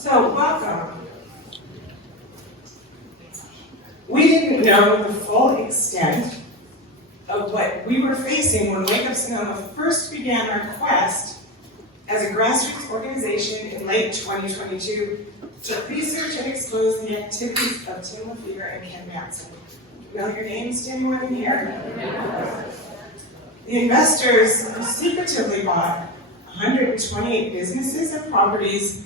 So, welcome. We didn't know the full extent of what we were facing when Wake Up Sonoma first began our quest as a grassroots organization in late 2022 to research and expose the activities of Tim LaFever and Ken Matson. Know your names to anyone in here? The investors who secretively bought 128 businesses and properties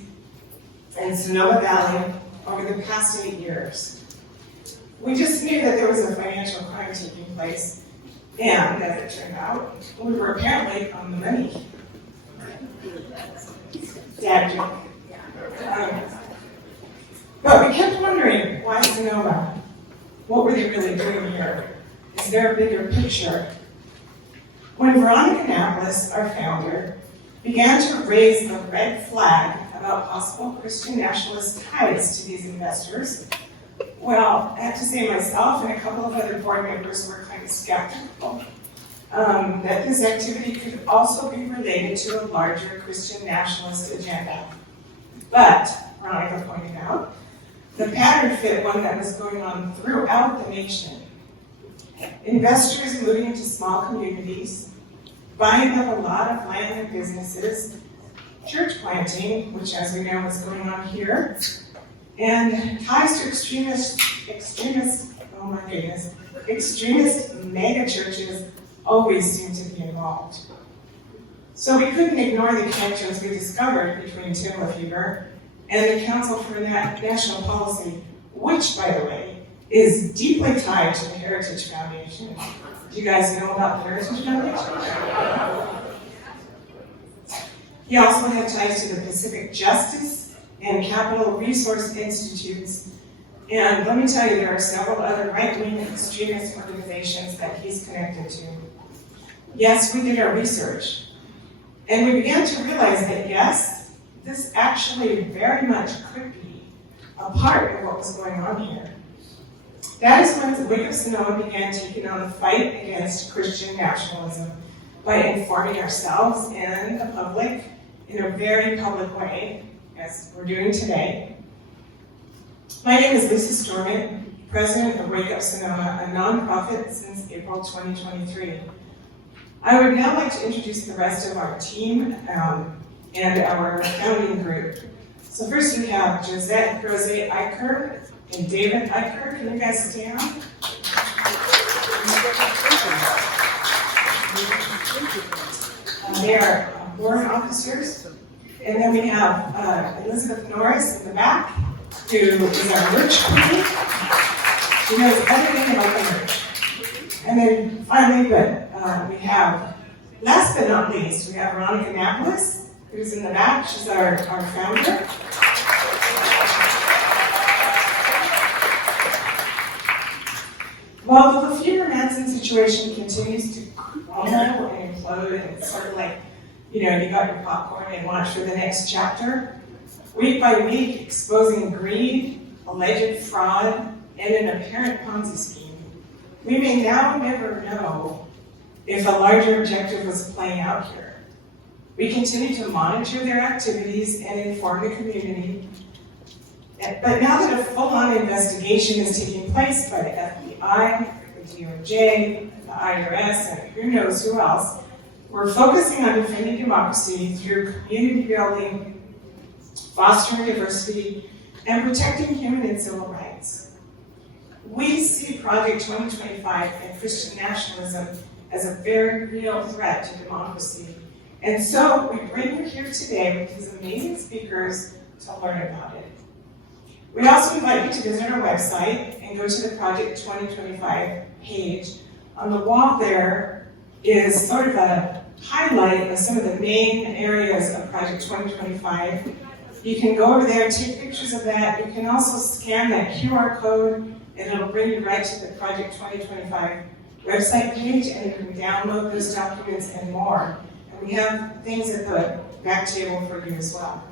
in Sonoma Valley over the past 8 years. We just knew that there was a financial crime taking place, and as it turned out, we were apparently on the money. Dad joke. But we kept wondering, why Sonoma? What were they really doing here? Is there a bigger picture? When Veronica Napoles, our founder, began to raise the red flag about possible Christian nationalist ties to these investors, well, I have to say myself and a couple of other board members were kind of skeptical that this activity could also be related to a larger Christian nationalist agenda. But, Veronica pointed out, the pattern fit one that was going on throughout the nation. Investors moving into small communities, buying up a lot of land and businesses, church planting, which as we know is going on here, and ties to extremist mega churches always seem to be involved. So we couldn't ignore the connections we discovered between Tim LaFever and the Council for National Policy, which, by the way, is deeply tied to the Heritage Foundation. Do you guys know about the Heritage Foundation? He also had ties to the Pacific Justice and Capital Resource Institutes. And let me tell you, there are several other right-wing extremist organizations that he's connected to. Yes, we did our research. And we began to realize that, yes, this actually very much could be a part of what was going on here. That is when the Wake Up Sonoma began taking on the fight against Christian nationalism by informing ourselves and the public in a very public way, as we're doing today. My name is Lisa Storman, president of Wake Up Sonoma, a nonprofit since April 2023. I would now like to introduce the rest of our team and our founding group. So first we have Josette Rose Eicher and David Eicher. Can you guys stand? They are board officers. And then we have Elizabeth Norris in the back, who is our merch queen. She knows everything about the merch. And then finally, we have, last but not least, we have Veronica Napoles, who's in the back. She's our founder. While the LaFever-Matson situation continues to crumble and implode, and it's sort of like, you got your popcorn and watch for the next chapter, week by week exposing greed, alleged fraud, and an apparent Ponzi scheme, we may now never know if a larger objective was playing out here. We continue to monitor their activities and inform the community. But now that a full-on investigation is taking place by the FBI, the DOJ, the IRS, and who knows who else, we're focusing on defending democracy through community building, fostering diversity, and protecting human and civil rights. We see Project 2025 and Christian nationalism as a very real threat to democracy. And so we bring you here today with these amazing speakers to learn about it. We also invite you to visit our website and go to the Project 2025 page. On the wall there is sort of a highlight of some of the main areas of Project 2025. You can go over there, take pictures of that. You can also scan that QR code, and it'll bring you right to the Project 2025 website page, and you can download those documents and more. And we have things at the back table for you as well.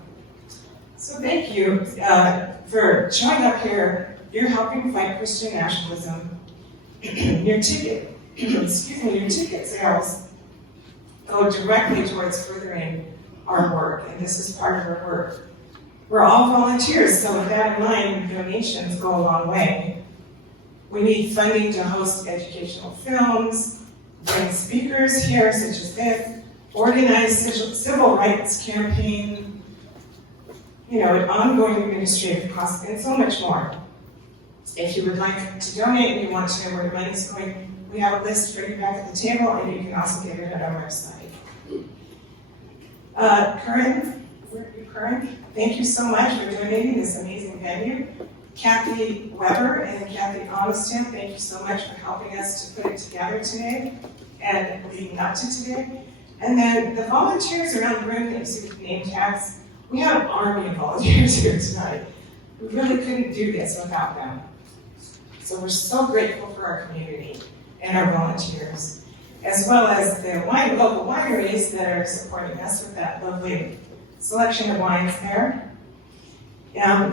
So thank you for showing up here. You're helping fight Christian nationalism. Your ticket sales go directly towards furthering our work, and this is part of our work. We're all volunteers, so with that in mind, donations go a long way. We need funding to host educational films, bring speakers here such as this, organize civil rights campaign, an ongoing administrative costs, and so much more. If you would like to donate and you want to know where the money's going, we have a list for you back at the table, and you can also get it at our website. Curran, thank you so much for donating this amazing venue. Kathy Weber and Kathy Augustin, thank you so much for helping us to put it together today and leading up to today. And then the volunteers around the room that you see with name tags, we have an army of volunteers here tonight. We really couldn't do this without them. So we're so grateful for our community and our volunteers, as well as the local wineries that are supporting us with that lovely selection of wines there. A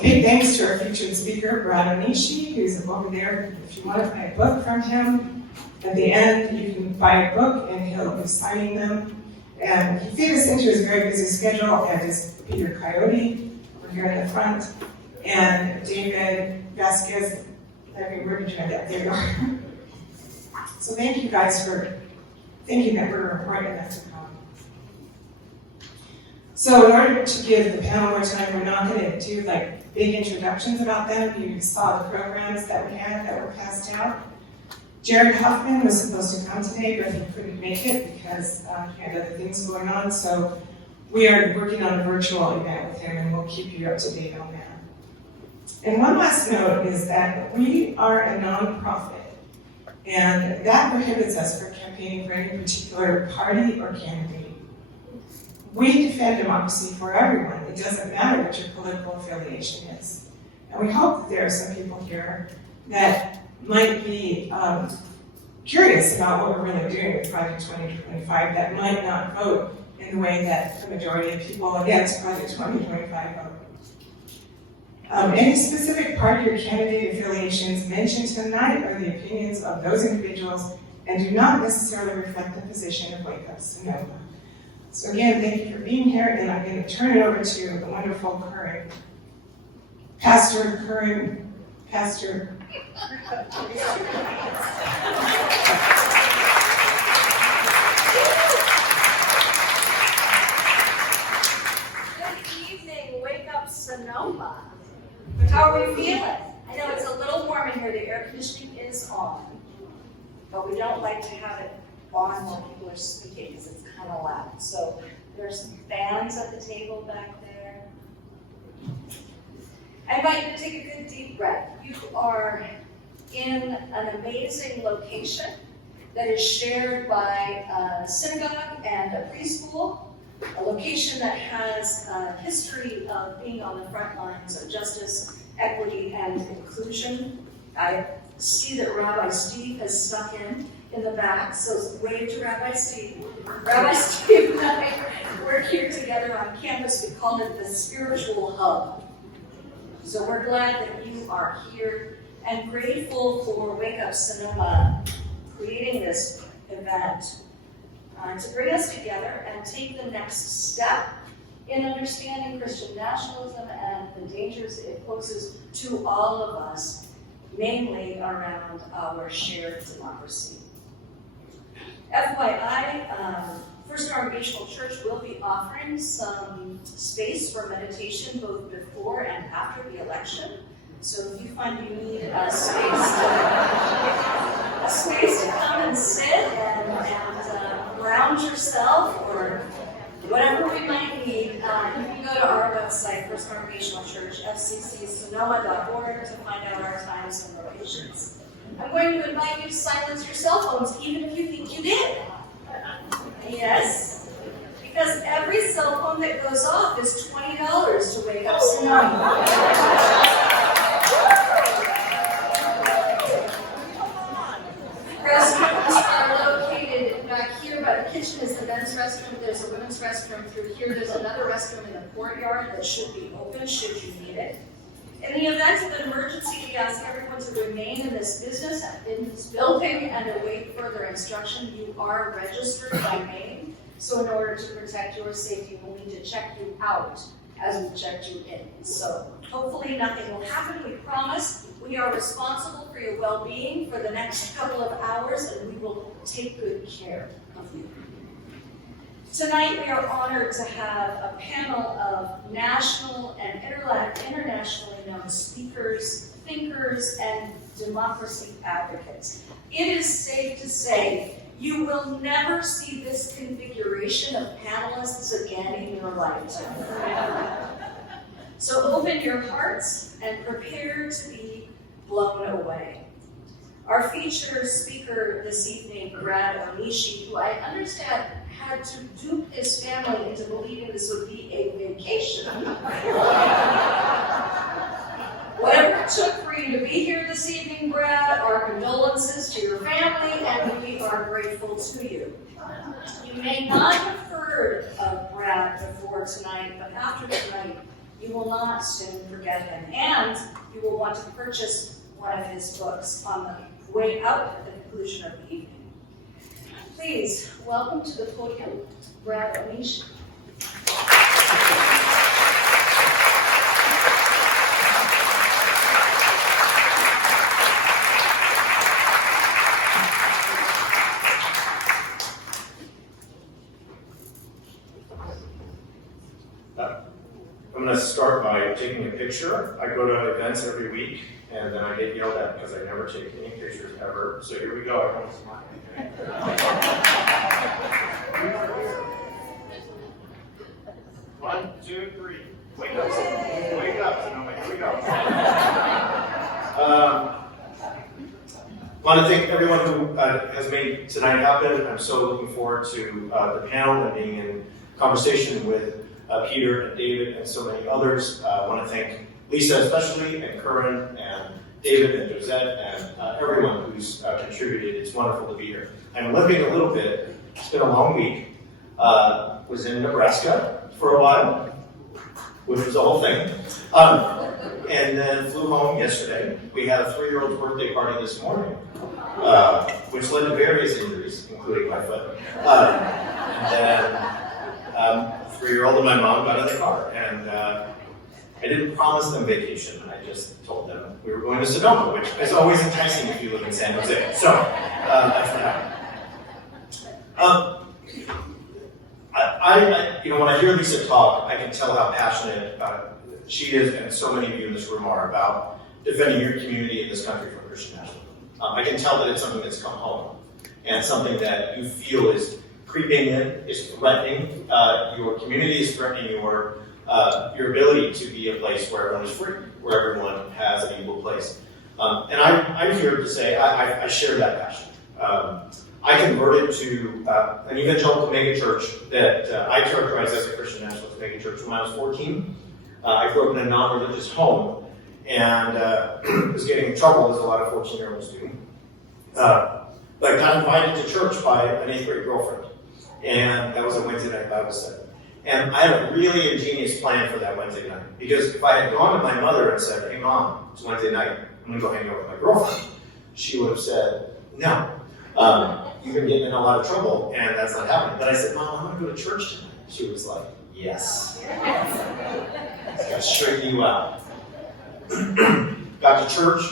big thanks to our featured speaker, Onishi, who's over there. If you want to buy a book from him, at the end you can buy a book and he'll be signing them. And he fit us into his very busy schedule, as is Peter Coyote over here in the front, and David Vásquez-Levy, where did you end up? There you are. So thank you guys for thinking that we're important enough to come. So in order to give the panel more time, we're not going to do big introductions about them. You saw the programs that we had that were passed out. Jared Huffman was supposed to come today, but he couldn't make it because he had other things going on. So we are working on a virtual event with him, and we'll keep you up to date on that. And one last note is that we are a nonprofit, and that prohibits us from campaigning for any particular party or candidate. We defend democracy for everyone. It doesn't matter what your political affiliation is. And we hope that there are some people here that might be curious about what we're really doing with Project 2025 that might not vote in the way that the majority of people against Project 2025 vote. Any specific party or candidate affiliations mentioned tonight are the opinions of those individuals and do not necessarily reflect the position of Wake Up Sonoma. So again, thank you for being here, and I'm going to turn it over to the wonderful Curran. Pastor Curran, Pastor. Good evening, Wake Up Sonoma. How are we feeling? I know it's a little warm in here, the air conditioning is on, but we don't like to have it on while people are speaking because it's kind of loud. So there's some fans at the table back there. I invite you to take a good deep breath. You are in an amazing location that is shared by a synagogue and a preschool, a location that has a history of being on the front lines of justice, equity, and inclusion. I see that Rabbi Steve has snuck in the back, so wave to Rabbi Steve. Rabbi Steve and I work here together on campus. We call it the spiritual hub. So we're glad that you are here and grateful for Wake Up Sonoma creating this event to bring us together and take the next step in understanding Christian nationalism and the dangers it poses to all of us, namely around our shared democracy. FYI, First Congregational Church will be offering some space for meditation both before and after the election. So if you find you need a space to come and sit and ground yourself or whatever we might need, you can go to our website, First Congregational Church, fccsonoma.org, to find out our times and locations. I'm going to invite you to silence your cell phones, even if you think you did. Yes, because every cell phone that goes off is $20 to Wake Up Sonoma. Restrooms are located back here by the kitchen is the men's restroom. There's a women's restroom through here. There's another restroom in the courtyard that should be open should you need it. In the event of an emergency, we ask everyone to remain in this business, in this building, and await further instruction. You are registered by name, so in order to protect your safety, we'll need to check you out as we checked you in. So hopefully nothing will happen, we promise. We are responsible for your well-being for the next couple of hours, and we will take good care of you. Tonight we are honored to have a panel of national and internationally known speakers, thinkers, and democracy advocates. It is safe to say you will never see this configuration of panelists again in your lifetime. So open your hearts and prepare to be blown away. Our featured speaker this evening, Brad Onishi, who I understand had to dupe his family into believing this would be a vacation. Whatever it took for you to be here this evening, Brad, our condolences to your family, and we are grateful to you. You may not have heard of Brad before tonight, but after tonight, you will not soon forget him, and you will want to purchase one of his books on the way out at the conclusion of the evening. Please welcome to the podium, Brad Onishi. I'm going to start by taking a picture. I go to events every week, and then I get yelled at because I never take any pictures ever. So here we go. I want to smile. 1, 2, 3. Wake up. Wake up. Sonoma. Here we go. I want to thank everyone who has made tonight happen. I'm so looking forward to the panel and being in conversation with Peter and David and so many others. I want to thank Lisa especially, and Curran, and David, and Josette, and everyone who's contributed. It's wonderful to be here. I'm limping a little bit. It's been a long week. Was in Nebraska for a while, which was the whole thing. And then flew home yesterday. We had a 3-year-old's birthday party this morning, which led to various injuries, including my foot. And then 3-year-old and my mom got in the car, and I didn't promise them vacation. I just told them we were going to Sonoma, which is always enticing if you live in San Jose. So that's what happened. When I hear Lisa talk, I can tell how passionate she is, and so many of you in this room are, about defending your community in this country from Christian nationalism. I can tell that it's something that's come home, and something that you feel is creeping in, is threatening your community, is threatening your ability to be a place where everyone is free, where everyone has an equal place. And I'm here to say I share that passion. I converted to an evangelical megachurch that I characterize as a Christian nationalist megachurch when I was 14. I grew up in a non-religious home and was getting in trouble, as a lot of 14-year-olds do. But I got invited to church by an 8th grade girlfriend, and that was a Wednesday night Bible study. And I had a really ingenious plan for that Wednesday night, because if I had gone to my mother and said, "Hey Mom, it's Wednesday night, I'm going to go hang out with my girlfriend," she would have said, "No, you've been getting in a lot of trouble, and that's not happening." But I said, "Mom, I'm going to go to church tonight." She was like, "Yes." It's going to straighten you out. Got to church.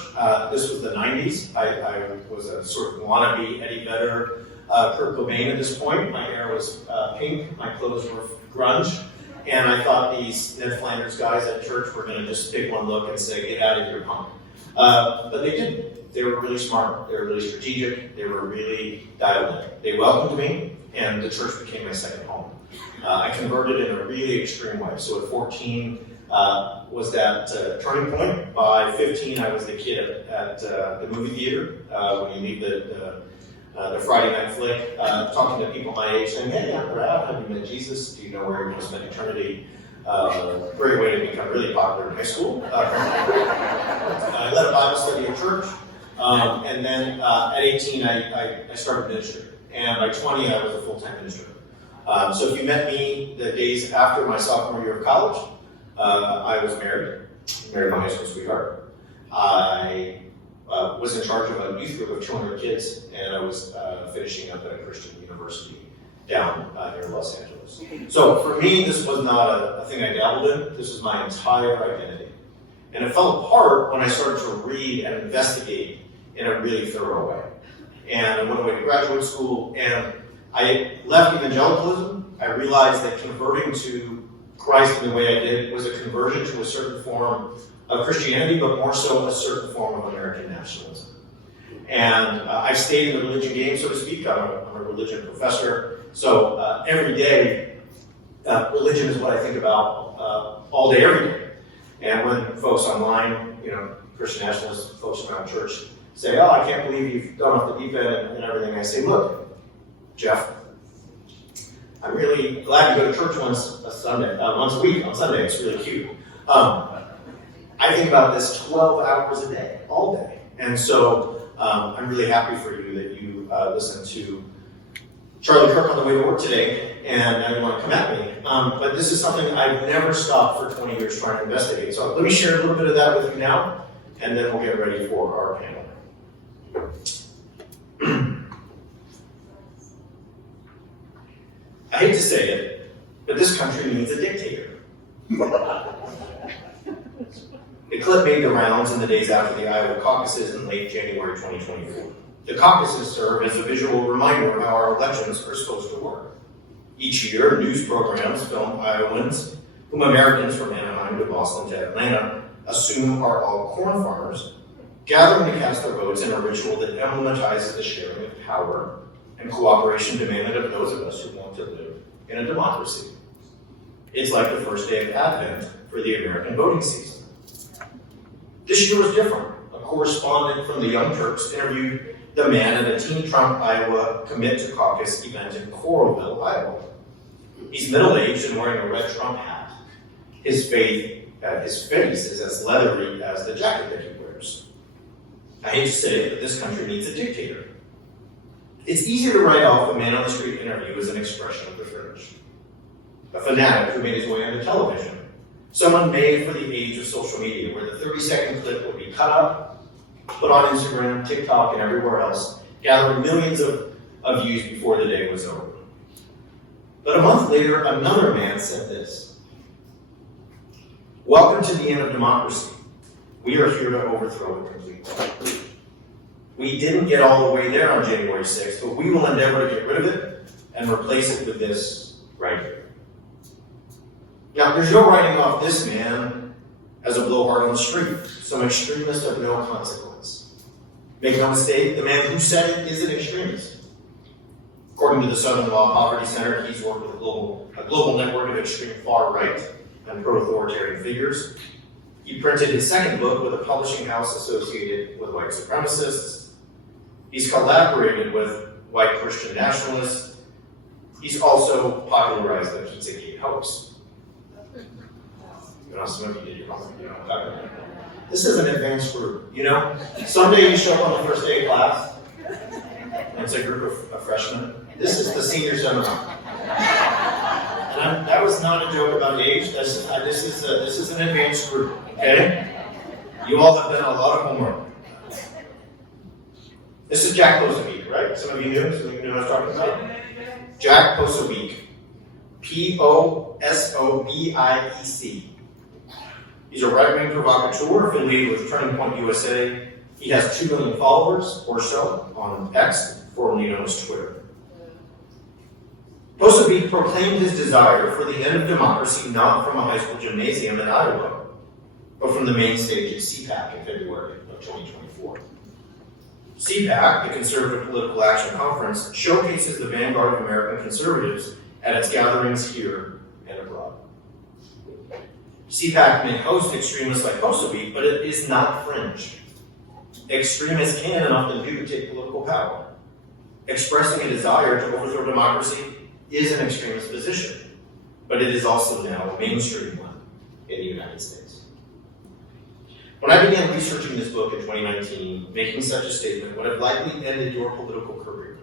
This was the 90s. I was a sort of wannabe Eddie Vedder, Kurt Cobain at this point. My hair was pink. My clothes were grunge. And I thought these Ned Flanders guys at church were going to just take one look and say, "Get out of here, punk." But they didn't. They were really smart. They were really strategic. They were really dialed in. They welcomed me, and the church became my second home. I converted in a really extreme way. So at 14, was that turning point. By 15, I was the kid at the movie theater when you leave the Friday night flick, talking to people my age, saying, "Hey, I'm Brad. Have you met Jesus? Do you know where you're going to spend eternity?" Great way to become really popular in high school. I led a Bible study at church, and then at 18, I started ministry, and by 20, I was a full-time minister. So if you met me the days after my sophomore year of college, I was married my high school sweetheart. I was in charge of a youth group of 200 kids, and I was finishing up at a Christian university down here in Los Angeles. So for me, this was not a thing I dabbled in. This was my entire identity. And it fell apart when I started to read and investigate in a really thorough way. And I went away to graduate school, and I left evangelicalism. I realized that converting to Christ in the way I did was a conversion to a certain form of Christianity, but more so a certain form of American nationalism. And I've stayed in the religion game, so to speak. I'm a religion professor. So every day, religion is what I think about all day, every day. And when folks online, Christian nationalists, folks around church say, oh, I can't believe you've gone off the deep end and everything, I say, look, Jeff, I'm really glad you go to church once a week on Sunday. It's really cute. I think about this 12 hours a day, all day. And so I'm really happy for you that you listened to Charlie Kirk on the way to work today, and I didn't want to come at me. But this is something I've never stopped for 20 years trying to investigate. So let me share a little bit of that with you now, and then we'll get ready for our panel. I hate to say it, but this country needs a dictator. The clip made the rounds in the days after the Iowa caucuses in late January 2024. The caucuses serve as a visual reminder of how our elections are supposed to work. Each year, news programs film Iowans, whom Americans from Anaheim to Boston to Atlanta assume are all corn farmers, gathering to cast their votes in a ritual that emblematizes the sharing of power and cooperation demanded of those of us who want to live in a democracy. It's like the first day of Advent for the American voting season. This year was different. A correspondent from the Young Turks interviewed the man at a Team Trump Iowa Commit to Caucus event in Coralville, Iowa. He's middle-aged and wearing a red Trump hat. His face is as leathery as the jacket that he wears. I hate to say it, but this country needs a dictator. It's easy to write off a man on the street interview as an expression of the fringe. A fanatic who made his way onto television. Someone made for the age of social media, where the 30-second clip would be cut up, put on Instagram, TikTok, and everywhere else, gathering millions of views before the day was over. But a month later, another man said this: "Welcome to the end of democracy. We are here to overthrow it completely. We didn't get all the way there on January 6th, but we will endeavor to get rid of it and replace it with this right here." Now, there's no writing off this man as a blowhard on the street, some extremist of no consequence. Make no mistake, the man who said it is an extremist. According to the Southern Law Poverty Center, he's worked with a global network of extreme far-right and pro-authoritarian figures. He printed his second book with a publishing house associated with white supremacists. He's collaborated with white Christian nationalists. He's also popularized the Pizzagate hoax. Some of you did your homework, This is an advanced group, Someday you show up on the first day of class, and it's a group of freshmen. This is the senior seminar. And that was not a joke about age. This is an advanced group, okay? You all have done a lot of homework. This is Jack Posobiec, right? Some of you knew what I was talking about. Jack Posobiec. Posobiec. He's a right-wing provocateur affiliated with Turning Point USA. He has 2 million followers or so on X, formerly known as Twitter. Posobiec proclaimed his desire for the end of democracy not from a high school gymnasium in Iowa, but from the main stage at CPAC in February of 2024. CPAC, the Conservative Political Action Conference, showcases the vanguard of American conservatives at its gatherings here and abroad. CPAC may host extremists like Posobiec, but it is not fringe. Extremists can and often do take political power. Expressing a desire to overthrow democracy is an extremist position, but it is also now a mainstream one in the United States. When I began researching this book in 2019, making such a statement would have likely ended your political career.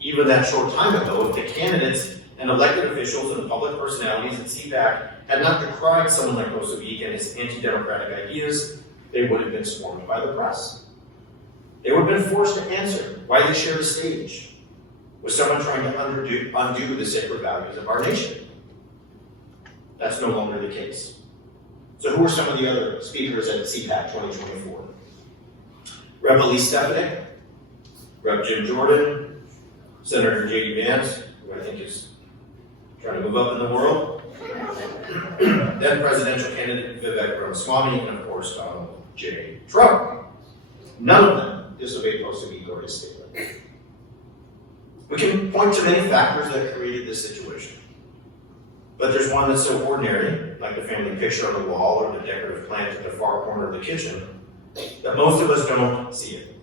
Even that short time ago, if the candidates and elected officials and public personalities at CPAC had not decried someone like Posobiec and his anti-democratic ideas, they would have been swarmed by the press. They would have been forced to answer why they shared a stage Was someone trying to undo the sacred values of our nation? That's no longer the case. So who are some of the other speakers at CPAC 2024? Rep. Elise Stefanik, Rep. Jim Jordan, Senator J.D. Vance, who I think is trying to move up in the world, then presidential candidate Vivek Ramaswamy, and of course Donald J. Trump. None of them disobeyed post-Evangelical statement. We can point to many factors that created this situation. But there's one that's so ordinary, like the family picture on the wall or the decorative plant at the far corner of the kitchen, that most of us don't see it.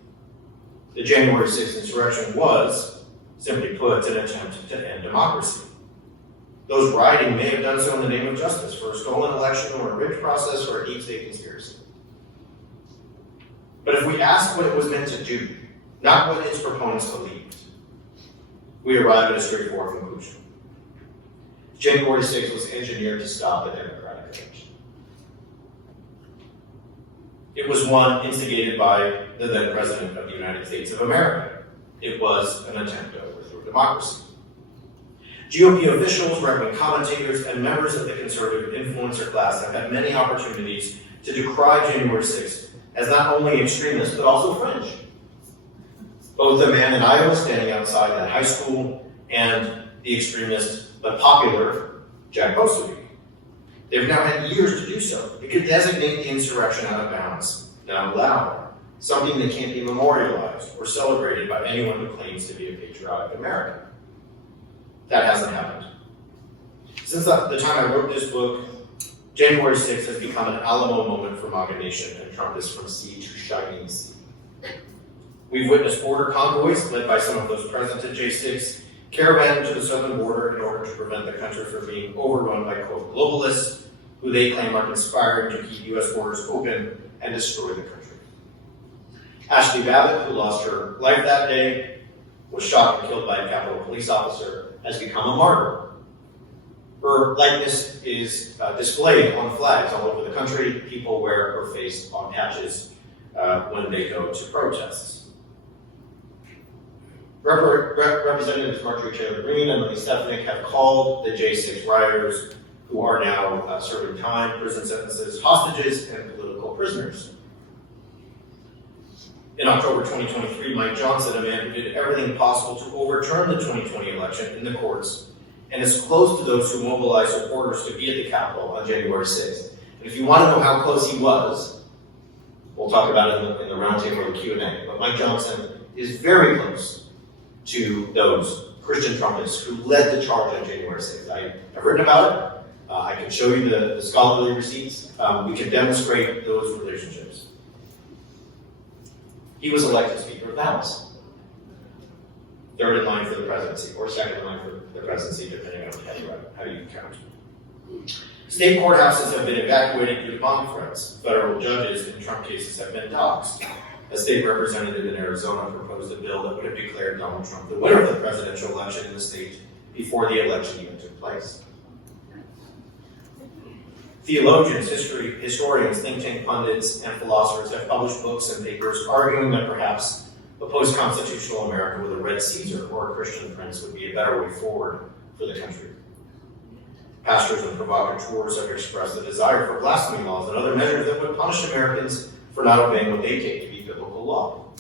The January 6th insurrection was, simply put, an attempt to end democracy. Those rioting may have done so in the name of justice for a stolen election or a rigged process or a deep state conspiracy. But if we ask what it was meant to do, not what its proponents believed, we arrive at a straightforward conclusion. January 6th was engineered to stop the democratic election. It was one instigated by the then President of the United States of America. It was an attempt to overthrow democracy. GOP officials, right-wing commentators, and members of the conservative influencer class have had many opportunities to decry January 6th as not only extremist, but also fringe. Both the man in Iowa standing outside that high school and the extremist but popular Jack Postlethwaite. They've now had years to do so. It could designate the insurrection out of bounds, not allowed, something that can't be memorialized or celebrated by anyone who claims to be a patriotic American. That hasn't happened. Since the time I wrote this book, January 6th has become an Alamo moment for MAGA Nation, and Trump is from sea to shining sea. We've witnessed border convoys led by some of those present at J6 caravan to the southern border in order to prevent the country from being overrun by, quote, globalists, who they claim are conspiring to keep U.S. borders open and destroy the country. Ashley Babbitt, who lost her life that day, was shot and killed by a Capitol police officer, has become a martyr. Her likeness is displayed on flags all over the country. People wear her face on patches when they go to protests. Representatives Marjorie Taylor Greene and Elise Stefanik have called the J6 rioters, who are now serving time, prison sentences, hostages, and political prisoners. In October 2023, Mike Johnson, a man who did everything possible to overturn the 2020 election in the courts, and is close to those who mobilized supporters to be at the Capitol on January 6th. And if you want to know how close he was, we'll talk about it in the roundtable or the Q&A. But Mike Johnson is very close to those Christian Trumpists who led the charge on January 6th. I have written about it. I can show you the scholarly receipts. We can demonstrate those relationships. He was elected Speaker of the House. Third in line for the presidency, or second in line for the presidency, depending on how you count. State courthouses have been evacuated due to bomb threats. Federal judges in Trump cases have been doxxed. A state representative in Arizona proposed a bill that would have declared Donald Trump the winner of the presidential election in the state before the election even took place. Theologians, historians, think tank pundits, and philosophers have published books and papers arguing that perhaps a post-constitutional America with a red Caesar or a Christian prince would be a better way forward for the country. Pastors and provocateurs have expressed a desire for blasphemy laws and other measures that would punish Americans for not obeying what they take to be biblical law.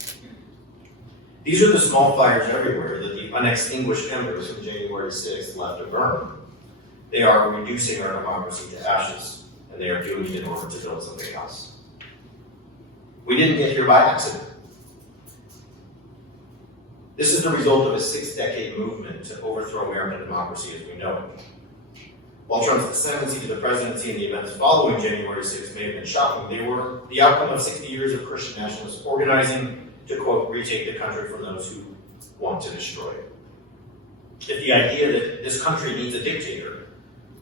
These are the small fires everywhere that the unextinguished embers from January 6th left to burn. They are reducing our democracy to ashes, and they are doing it in order to build something else. We didn't get here by accident. This is the result of a 6-decade movement to overthrow American democracy as we know it. While Trump's ascendancy to the presidency and the events following January 6th may have been shocking, they were the outcome of 60 years of Christian nationalist organizing to, quote, retake the country from those who want to destroy it. If the idea that this country needs a dictator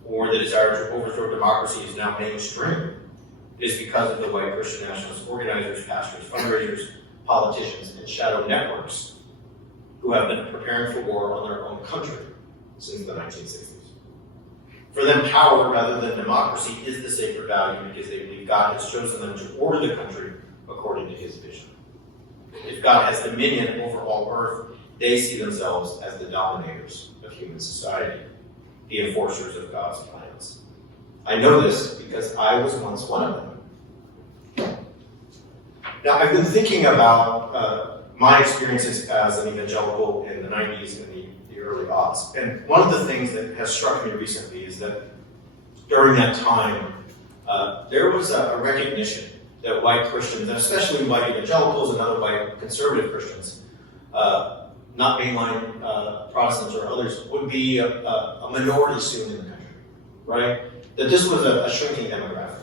or the desire to overthrow democracy is now mainstream, it is because of the white Christian nationalist organizers, pastors, fundraisers, politicians, and shadow networks who have been preparing for war on their own country since the 1960s. For them, power rather than democracy is the sacred value because they believe God has chosen them to order the country according to his vision. If God has dominion over all earth, they see themselves as the dominators of human society, the enforcers of God's plans. I know this because I was once one of them. Now, I've been thinking about my experiences as an evangelical in the 90s and the early aughts. And one of the things that has struck me recently is that during that time, there was a recognition that white Christians, and especially white evangelicals and other white conservative Christians, not mainline Protestants or others, would be a minority soon in the country, right? That this was a shrinking demographic.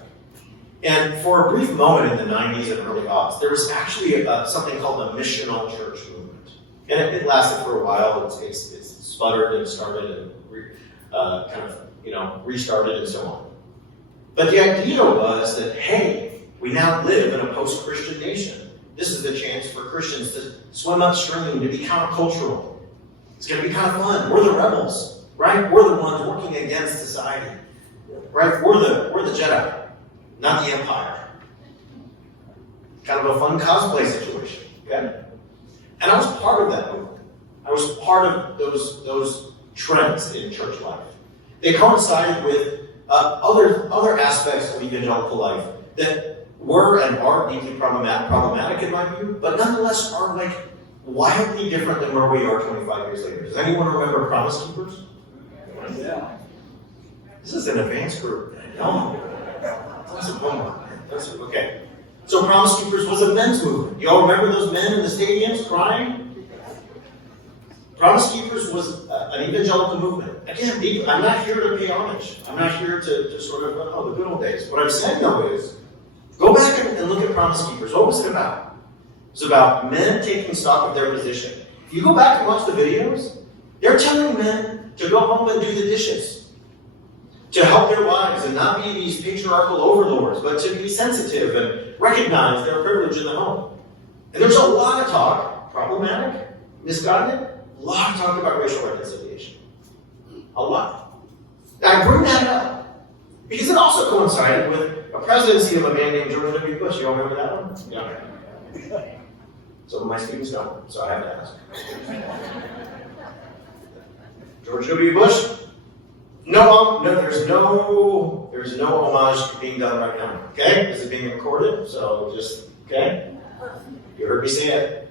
And for a brief moment in the 90s and early aughts, there was actually something called the missional church movement. And it lasted for a while. It's sputtered and started and restarted and so on. But the idea was that, hey, we now live in a post-Christian nation. This is the chance for Christians to swim upstream, to be countercultural. It's going to be kind of fun. We're the rebels, right? We're the ones working against society, right? We're the Jedi, not the Empire. Kind of a fun cosplay situation, okay? And I was part of that movement. I was part of those trends in church life. They coincided with other aspects of evangelical life that were and are deeply problematic in my view, but nonetheless are like wildly different than where we are 25 years later. Does anyone remember Promise Keepers? Yeah. This is an advanced group. No. That's a bummer. Okay. So Promise Keepers was a men's movement. You all remember those men in the stadiums crying? Promise Keepers was an evangelical movement. Again, I'm not here to pay homage. I'm not here to sort of, the good old days. What I'm saying, though, is go back and look at Promise Keepers. What was it about? It was about men taking stock of their position. If you go back and watch the videos, they're telling men to go home and do the dishes, to help their wives and not be these patriarchal overlords, but to be sensitive and recognize their privilege in the home. And there's a lot of talk, problematic, misguided, a lot of talk about racial reconciliation. A lot. Now, I bring that up because it also coincided with a presidency of a man named George W. Bush. You all remember that one? Yeah. Some of my students don't, so I have to ask. George W. Bush? No, there's no homage being done right now. Okay? This is being recorded, so just, okay? You heard me say it.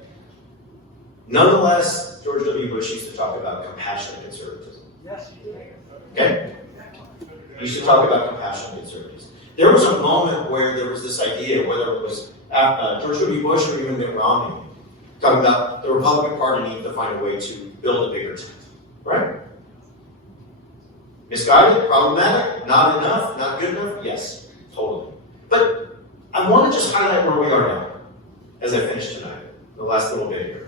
Nonetheless, George W. Bush used to talk about compassionate conservatism. Yes. Okay? He used to talk about compassionate conservatism. There was a moment where there was this idea, whether it was George W. Bush or even Mitt Romney, talking about the Republican Party needing to find a way to build a bigger tent. Right? Misguided? Problematic? Not enough? Not good enough? Yes, totally. But I want to just highlight where we are now, as I finish tonight, the last little bit here.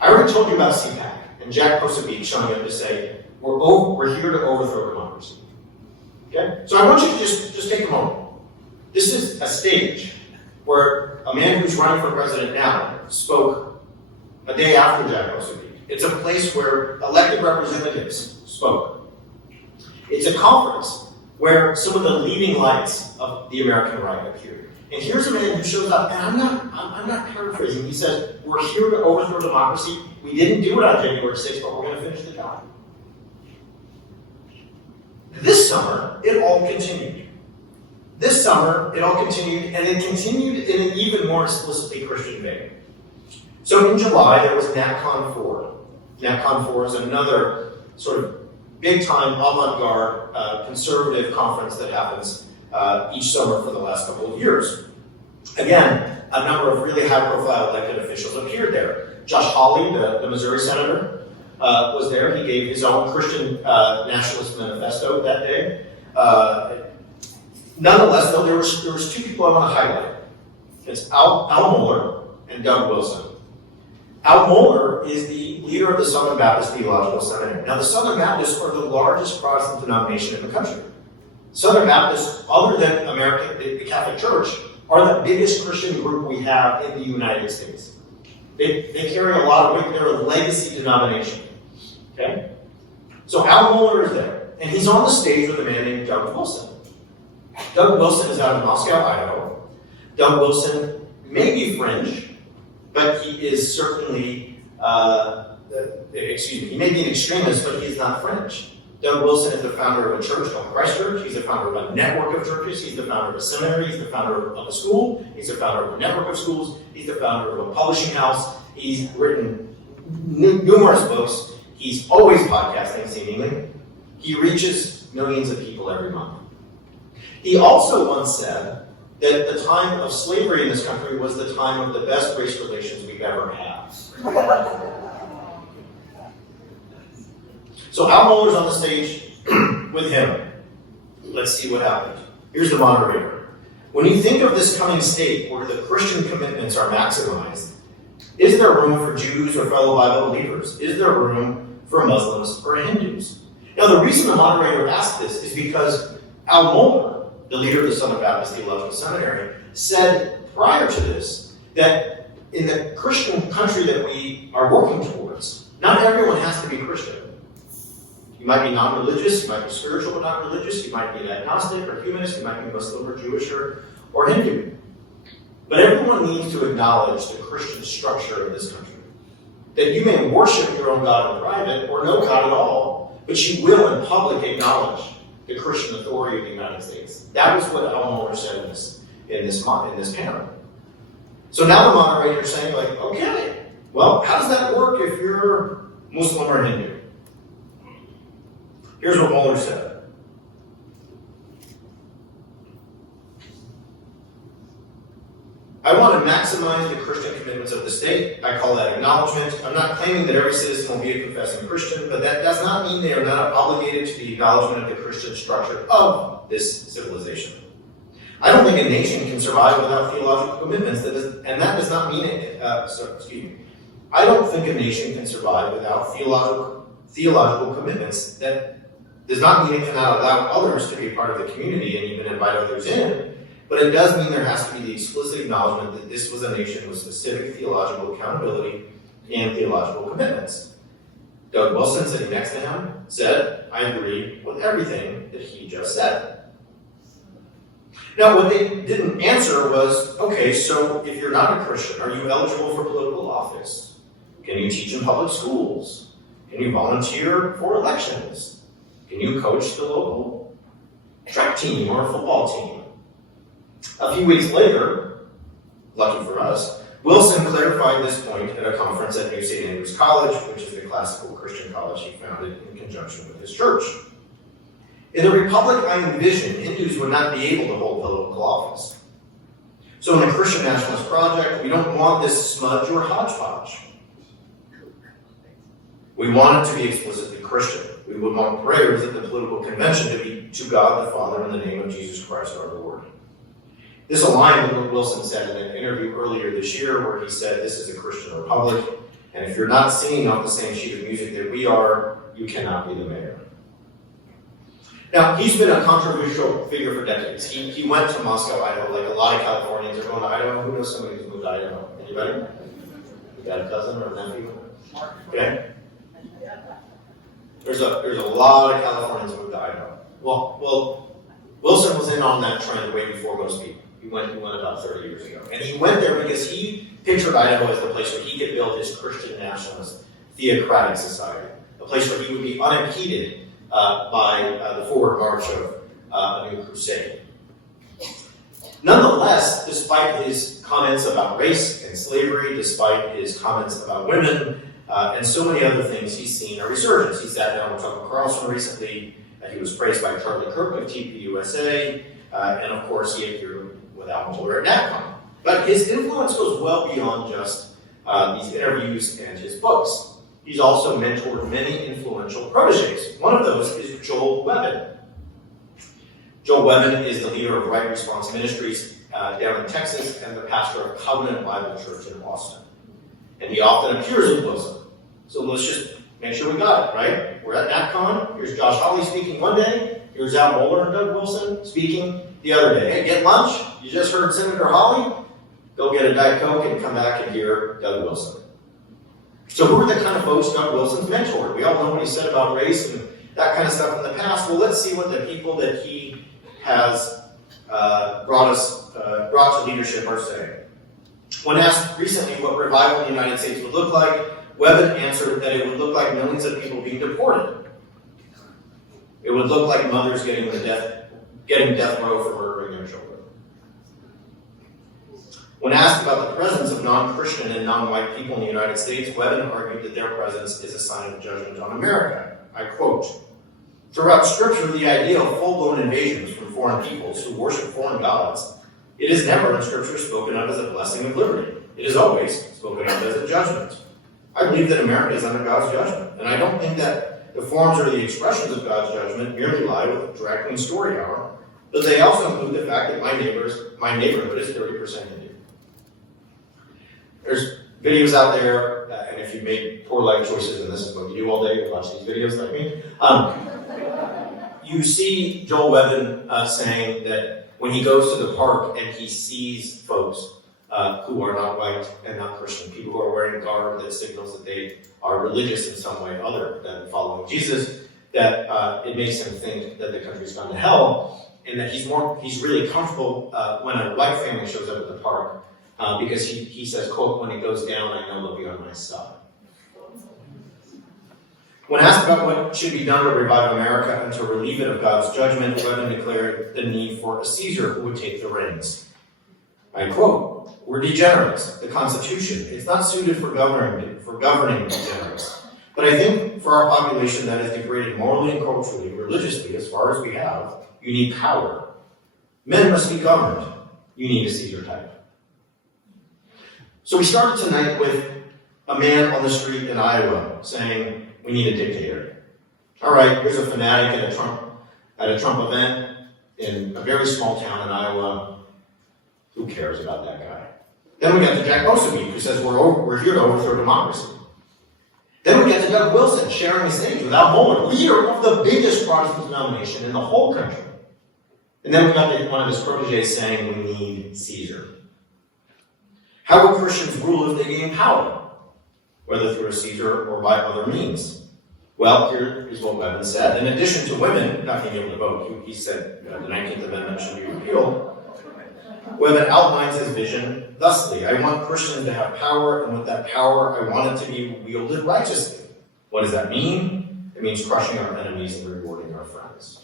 I already told you about CPAC and Jack Posobiec showing up to say, we're here to overthrow democracy. Okay? So I want you to just take a moment. This is a stage where a man who's running for president now spoke a day after Jack Posobiec. It's a place where elected representatives spoke. It's a conference where some of the leading lights of the American right appeared. And here's a man who shows up, and I'm not paraphrasing. He says, we're here to overthrow democracy. We didn't do it on January 6th, but we're going to finish the job. This summer, it all continued. This summer, it all continued, and it continued in an even more explicitly Christian vein. So in July, there was NatCon 4. NatCon 4 is another sort of big-time, avant-garde, conservative conference that happens each summer for the last couple of years. Again, a number of really high-profile elected officials appeared there. Josh Hawley, the Missouri senator, was there. He gave his own Christian Nationalist manifesto that day. Nonetheless, though, there was two people I want to highlight. It's Al Mohler and Doug Wilson. Al Mohler is the leader of the Southern Baptist Theological Seminary. Now, the Southern Baptists are the largest Protestant denomination in the country. Southern Baptists, other than the Catholic Church, are the biggest Christian group we have in the United States. They carry a lot of weight. They're a legacy denomination. Okay? So Al Mohler is there, and he's on the stage with a man named Doug Wilson. Doug Wilson is out of Moscow, Idaho. Doug Wilson may be fringe, but he is certainly he may be an extremist, but he's not fringe. Doug Wilson is the founder of a church called Christ Church. He's the founder of a network of churches. He's the founder of a seminary. He's the founder of a school. He's the founder of a network of schools. He's the founder of a publishing house. He's written numerous books. He's always podcasting, seemingly. He reaches millions of people every month. He also once said that the time of slavery in this country was the time of the best race relations we've ever had. So Al Mohler's on the stage with him. Let's see what happened. Here's the moderator. When you think of this coming state where the Christian commitments are maximized, is there room for Jews or fellow Bible believers? Is there room for Muslims or Hindus? Now, the reason the moderator asked this is because Al Mohler, the leader of the Southern Baptist Theological Seminary, said prior to this that in the Christian country that we are working towards, not everyone has to be Christian. You might be non-religious, you might be spiritual but not religious, you might be an agnostic or humanist, you might be Muslim or Jewish or Hindu. But everyone needs to acknowledge the Christian structure of this country. That you may worship your own God in private or no God at all, but you will in public acknowledge the Christian authority of the United States. That was what Al Mohler said in this panel. So now the moderator is saying, like, okay, well, how does that work if you're Muslim or Hindu? Here's what Mohler said. I want to maximize the Christian commitments of the state. I call that acknowledgement. I'm not claiming that every citizen will be a confessing Christian, but that does not mean they are not obligated to the acknowledgement of the Christian structure of this civilization. I don't think a nation can survive without theological commitments, and that does not mean it. I don't think a nation can survive without theological commitments. That does not mean it cannot allow others to be a part of the community and even invite others in. But it does mean there has to be the explicit acknowledgement that this was a nation with specific theological accountability and theological commitments. Doug Wilson, sitting next to him, said, I agree with everything that he just said. Now, what they didn't answer was, okay, so if you're not a Christian, are you eligible for political office? Can you teach in public schools? Can you volunteer for elections? Can you coach the local track team or football team? A few weeks later, lucky for us, Wilson clarified this point at a conference at New St. Andrews College, which is the classical Christian college he founded in conjunction with his church. In the republic I envision, Hindus would not be able to hold political office. So in the Christian Nationalist project, we don't want this smudge or hodgepodge. We want it to be explicitly Christian. We would want prayers at the political convention to be to God the Father in the name of Jesus Christ our Lord. This aligned with what Wilson said in an interview earlier this year where he said, this is a Christian republic, and if you're not singing off the same sheet of music that we are, you cannot be the mayor. Now, he's been a controversial figure for decades. He went to Moscow, Idaho, like a lot of Californians are going to Idaho. Who knows somebody who's moved to Idaho? Anybody? You got a cousin or a nephew? Okay. There's a lot of Californians who moved to Idaho. Well, Wilson was in on that trend way before most people. He went about 30 years ago. And he went there because he pictured Idaho as the place where he could build his Christian nationalist theocratic society. A place where he would be unimpeded by the forward march of a new crusade. Nonetheless, despite his comments about race and slavery, despite his comments about women, and so many other things, he's seen a resurgence. He sat down with Tucker Carlson recently. He was praised by Charlie Kirk of TPUSA, and of course he appeared with Al Mohler at NAPCON. But his influence goes well beyond just these interviews and his books. He's also mentored many influential proteges. One of those is Joel Webbin. Joel Webbin is the leader of Right Response Ministries down in Texas and the pastor of Covenant Bible Church in Austin. And he often appears with Wilson. So let's just make sure we got it, right? We're at NAPCON. Here's Josh Hawley speaking one day. Here's Al Mohler and Doug Wilson speaking the other day. Hey, get lunch. You just heard Senator Hawley? Go get a Diet Coke and come back and hear Doug Wilson. So who are the kind of folks Doug Wilson's mentored? We all know what he said about race and that kind of stuff in the past. Well, let's see what the people that he has brought to leadership are saying. When asked recently what revival in the United States would look like, Webben answered that it would look like millions of people being deported. It would look like mothers getting death row for murdering their children. When asked about the presence of non-Christian and non-white people in the United States, Webben argued that their presence is a sign of judgment on America. I quote, "Throughout Scripture, the idea of full-blown invasions from foreign peoples who worship foreign gods, it is never in Scripture spoken of as a blessing of liberty. It is always spoken of as a judgment. I believe that America is under God's judgment, and I don't think that the forms or the expressions of God's judgment merely lie with a drag queen story hour, but they also include the fact that my neighborhood is 30% Indian." There's videos out there, and if you made poor life choices, and this is what you do all day, you watch these videos like me, you see Joel Webben saying that when he goes to the park and he sees folks who are not white and not Christian, people who are wearing garb that signals that they are religious in some way other than following Jesus, that it makes him think that the country's gone to hell, and that he's really comfortable when a white family shows up at the park, because he says, quote, "When it goes down, I know they'll be on my side." When asked about what should be done to revive America and to relieve it of God's judgment, Webben declared the need for a Caesar who would take the reins. I quote, "We're degenerates. The Constitution, it's not suited for governing degenerates. But I think for our population that is degraded morally and culturally, religiously, as far as we have, you need power. Men must be governed. You need a Caesar type." So we started tonight with a man on the street in Iowa saying, we need a dictator. All right, here's a fanatic at a Trump event in a very small town in Iowa. Who cares about that guy? Then we got to Jack Ossoby, who says we're here to overthrow democracy. Then we get to Doug Wilson sharing a stage with Al Mohler, leader of the biggest Protestant denomination in the whole country. And then we got one of his proteges saying we need Caesar. How will Christians rule if they gain power? Whether through a Caesar or by other means? Well, here is what Webben said. In addition to women not being able to vote, he said the 19th Amendment should be repealed. Webben outlines his vision thusly: I want Christians to have power, and with that power, I want it to be wielded righteously. What does that mean? It means crushing our enemies and rewarding our friends.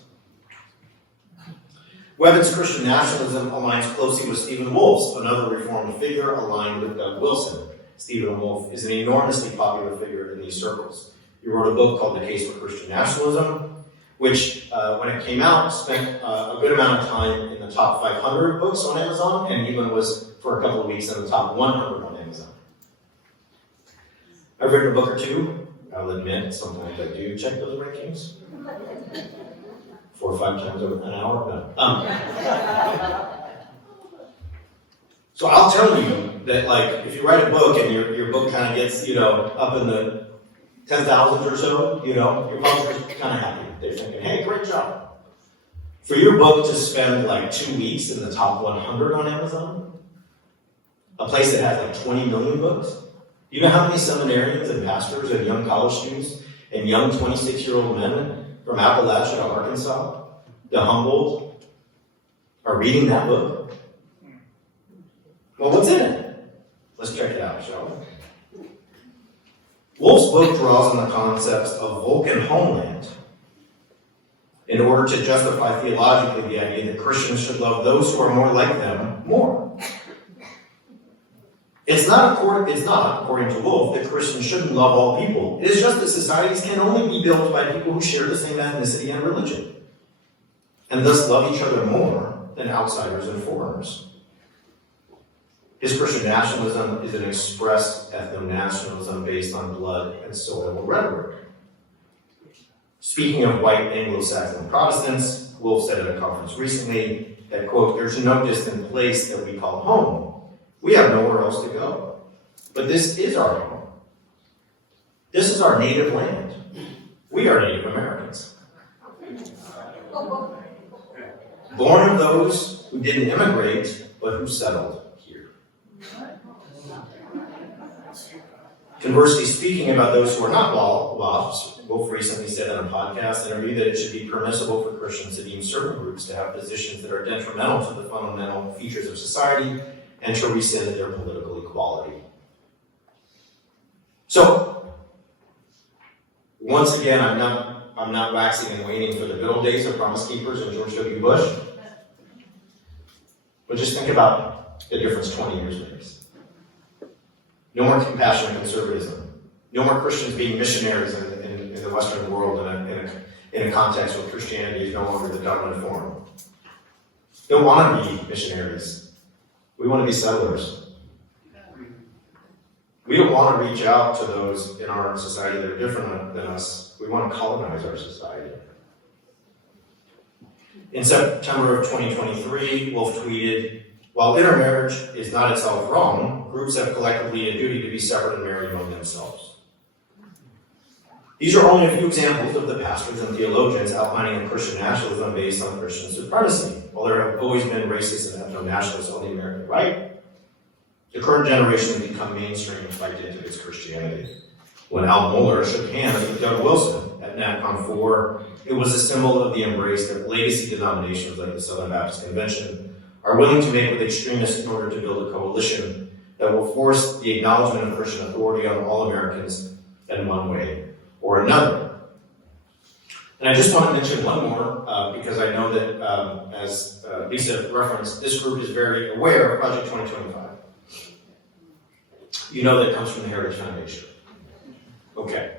Webben's Christian nationalism aligns closely with Stephen Wolfe's, another Reformed figure aligned with Doug Wilson. Stephen Wolfe is an enormously popular figure in these circles. He wrote a book called The Case for Christian Nationalism, which, when it came out, spent a good amount of time in the top 500 books on Amazon, and even was, for a couple of weeks, in the top 100 on Amazon. I've written a book or two. I'll admit, sometimes I do check those rankings. 4 or 5 times over an hour. No. So I'll tell you that, like, if you write a book and your book kind of gets, up in the 10,000s or so, your publisher's kind of happy. They're thinking, hey, great job. For your book to spend like 2 weeks in the top 100 on Amazon, a place that has like 20 million books, do you know how many seminarians and pastors and young college students and young 26-year-old men from Appalachia to Arkansas to Humboldt are reading that book? Well, what's in it? Let's check it out, shall we? Wolfe's book draws on the concepts of Vulcan homeland in order to justify theologically the idea that Christians should love those who are more like them more. It's not, according to Wolfe, that Christians shouldn't love all people. It is just that societies can only be built by people who share the same ethnicity and religion, and thus love each other more than outsiders and foreigners. His Christian nationalism is an expressed ethno-nationalism based on blood and soil rhetoric. Speaking of white Anglo-Saxon Protestants, Wolfe said at a conference recently that, quote, there's no distant place that we call home. We have nowhere else to go. But this is our home. This is our native land. We are Native Americans. Born of those who didn't immigrate, but who settled. Conversely, speaking about those who are not WASPs, Wolfe recently said in a podcast interview that it should be permissible for Christians to deem certain groups to have positions that are detrimental to the fundamental features of society and to rescind their political equality. So, Once again, I'm not waxing and waning for the good old days of Promise Keepers and George W. Bush. But just think about the difference 20 years makes. No more compassionate conservatism. No more Christians being missionaries in the Western world in a context where Christianity is no longer the dominant form. We don't want to be missionaries. We want to be settlers. We don't want to reach out to those in our society that are different than us. We want to colonize our society. In September of 2023, Wolf tweeted, "While intermarriage is not itself wrong, groups have collectively a duty to be separate and married among themselves." These are only a few examples of the pastors and theologians outlining a Christian nationalism based on Christian supremacy. While there have always been racist and ethno-nationalists on the American right, the current generation has become mainstream right into its Christianity. When Al Mohler shook hands with Doug Wilson at NatCon 4, it was a symbol of the embrace that legacy denominations like the Southern Baptist Convention are willing to make with extremists in order to build a coalition that will force the acknowledgement of Christian authority on all Americans in one way or another. And I just want to mention one more, because I know that, as Lisa referenced, this group is very aware of Project 2025. You know that it comes from the Heritage Foundation. Okay.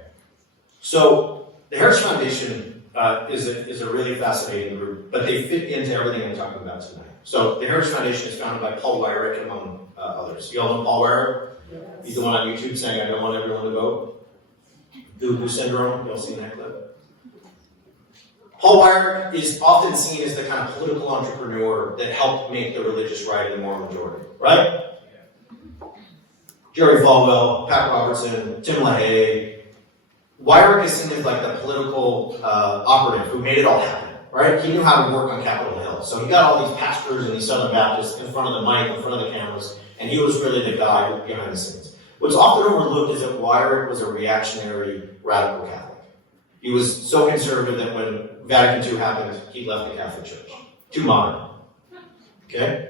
So the Heritage Foundation is a really fascinating group, but they fit into everything I'm talking about tonight. So the Heritage Foundation is founded by Paul Weyrich, among others. You all know Paul Weyrich? He's the one on YouTube saying, "I don't want everyone to vote." Boo-boo syndrome, you'll see that clip. Paul Weyrich is often seen as the kind of political entrepreneur that helped make the religious right and the moral majority, right? Jerry Falwell, Pat Robertson, Tim LaHaye. Weyrich is seen as like the political operative who made it all happen, right? He knew how to work on Capitol Hill. So he got all these pastors and these Southern Baptists in front of the mic, in front of the cameras, and he was really the guy behind the scenes. What's often overlooked is that Weyrich was a reactionary radical Catholic. He was so conservative that when Vatican II happened, he left the Catholic Church. Too modern. Okay?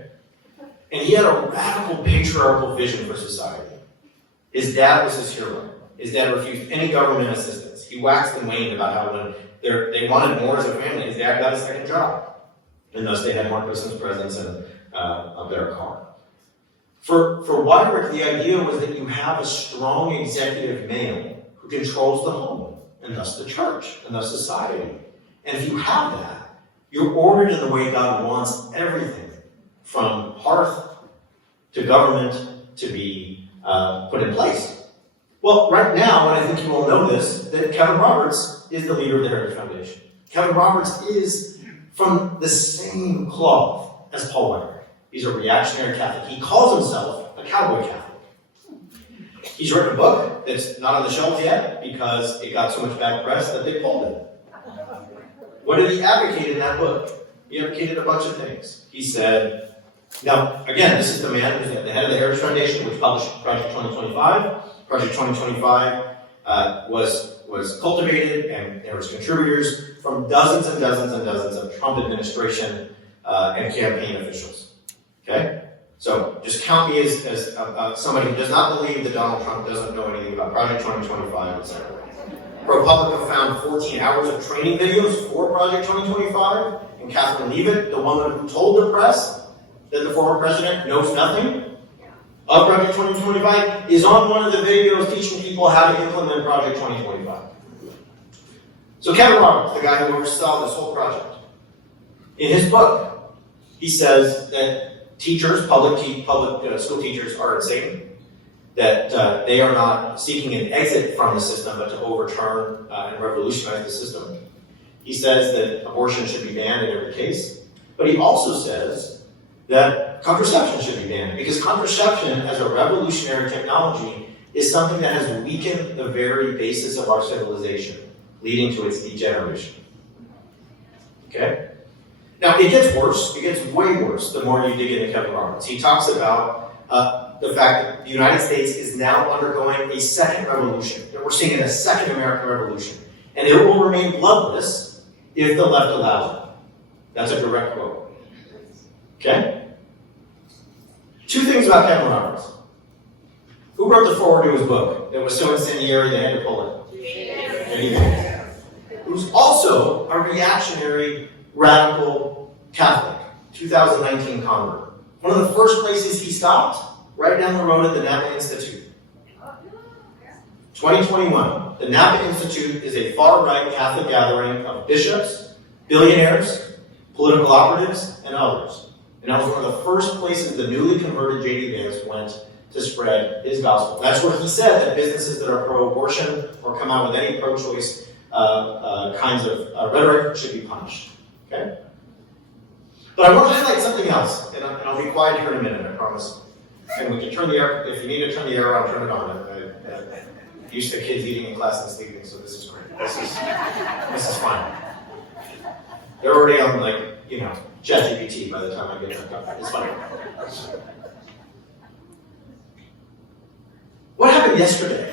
And he had a radical patriarchal vision for society. His dad was his hero. His dad refused any government assistance. He waxed and waned about how when they wanted more as a family, his dad got a second job. And thus they had more Christmas presents and a better car. For Weyrich, the idea was that you have a strong executive male who controls the home, and thus the church, and thus society. And if you have that, you're ordered in the way God wants everything, from hearth to government to be put in place. Well, right now, and I think you all know this, that Kevin Roberts is the leader of the Heritage Foundation. Kevin Roberts is from the same cloth as Paul Weyrich. He's a reactionary Catholic. He calls himself a cowboy Catholic. He's written a book that's not on the shelf yet because it got so much bad press that they pulled it. What did he advocate in that book? He advocated a bunch of things. He said, now, again, this is the man who's at the head of the Heritage Foundation, which published Project 2025. Project 2025 was cultivated, and there was contributors from dozens and dozens and dozens of Trump administration and campaign officials. Okay? So just count me as somebody who does not believe that Donald Trump doesn't know anything about Project 2025, etc. ProPublica found 14 hours of training videos for Project 2025, and Catherine Leavitt, the woman who told the press that the former president knows nothing of Project 2025, is on one of the videos teaching people how to implement Project 2025. So Kevin Roberts, the guy who oversaw this whole project, in his book, he says that teachers, public school teachers, are insane, that they are not seeking an exit from the system, but to overturn and revolutionize the system. He says that abortion should be banned in every case, but he also says that contraception should be banned, because contraception as a revolutionary technology is something that has weakened the very basis of our civilization, leading to its degeneration. Okay? Now, it gets worse. It gets way worse the more you dig into Kevin Roberts. He talks about the fact that the United States is now undergoing a second revolution, that we're seeing a second American revolution, and it will remain bloodless if the left allows it. That's a direct quote. Okay? Two things about Kevin Roberts. Who wrote the foreword to his book that was so incendiary they had to pull it? J.D. Vance, who's also a reactionary radical Catholic, 2019 convert. One of the first places he stopped, right down the road at the Napa Institute. 2021, the Napa Institute is a far-right Catholic gathering of bishops, billionaires, political operatives, and others. And that was one of the first places the newly converted J.D. Vance went to spread his gospel. That's where he said that businesses that are pro-abortion or come out with any pro-choice kinds of rhetoric should be punished. Okay? But I want to highlight something else, and I'll be quiet here in a minute, I promise. And we can turn the air, if you need to turn the air on, turn it on. I'm used to kids eating in class and sleeping, so this is great. This is fine. They're already on, ChatGPT by the time I get back up. It's fine. What happened yesterday?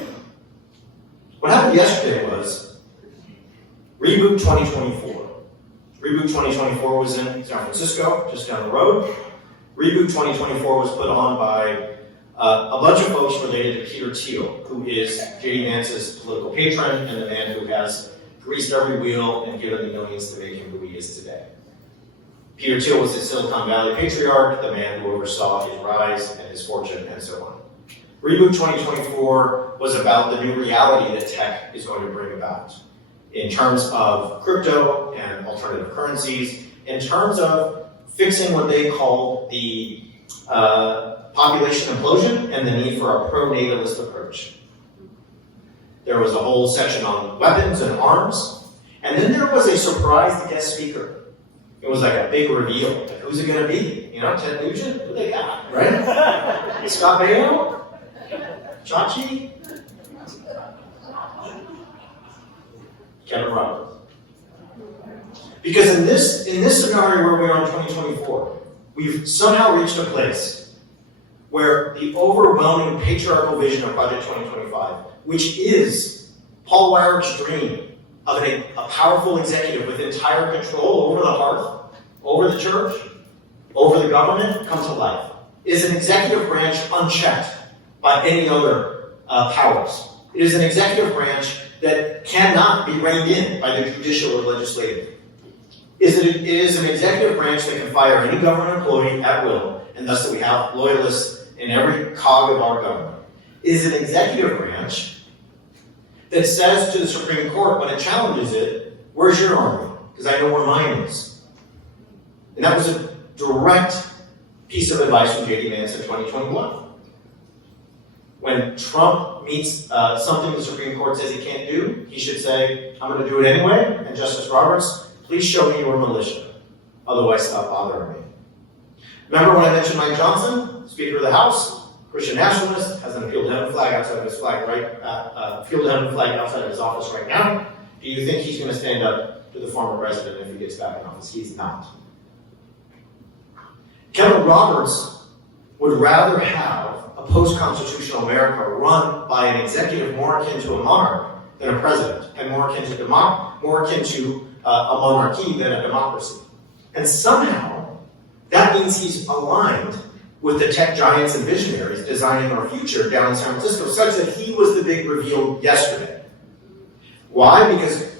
What happened yesterday was Reboot 2024. Reboot 2024 was in San Francisco, just down the road. Reboot 2024 was put on by a bunch of folks related to Peter Thiel, who is J.D. Vance's political patron and the man who has greased every wheel and given the millions to make him who he is today. Peter Thiel was the Silicon Valley patriarch, the man who oversaw his rise and his fortune and so on. Reboot 2024 was about the new reality that tech is going to bring about in terms of crypto and alternative currencies, in terms of fixing what they call the population implosion and the need for a pro-natalist approach. There was a whole section on weapons and arms, and then there was a surprise guest speaker. It was like a big reveal. Like, who's it going to be? Ted Nugent? Who they got, right? Scott Baio? Chachi? Kevin Roberts. Because in this scenario where we are in 2024, we've somehow reached a place where the overwhelming patriarchal vision of Project 2025, which is Paul Weyrach's dream of a powerful executive with entire control over the hearth, over the church, over the government, come to life. It is an executive branch unchecked by any other powers. It is an executive branch that cannot be reined in by the judicial or legislative. It is an executive branch that can fire any government employee at will, and thus that we have loyalists in every cog of our government. It is an executive branch that says to the Supreme Court when it challenges it, where's your army? Because I know where mine is. And that was a direct piece of advice from J.D. Vance in 2021. When Trump meets something the Supreme Court says he can't do, he should say, I'm going to do it anyway, and Justice Roberts, please show me your militia. Otherwise, stop bothering me. Remember when I mentioned Mike Johnson, Speaker of the House, Christian Nationalist, has an appeal to heaven flag outside of his flag appeal to heaven flag outside of his office right now. Do you think he's going to stand up to the former president if he gets back in office? He's not. Kevin Roberts would rather have a post-constitutional America run by an executive more akin to a monarch than a president, and more akin to a monarchy than a democracy. And somehow, that means he's aligned with the tech giants and visionaries designing our future down in San Francisco, such that he was the big reveal yesterday. Why? Because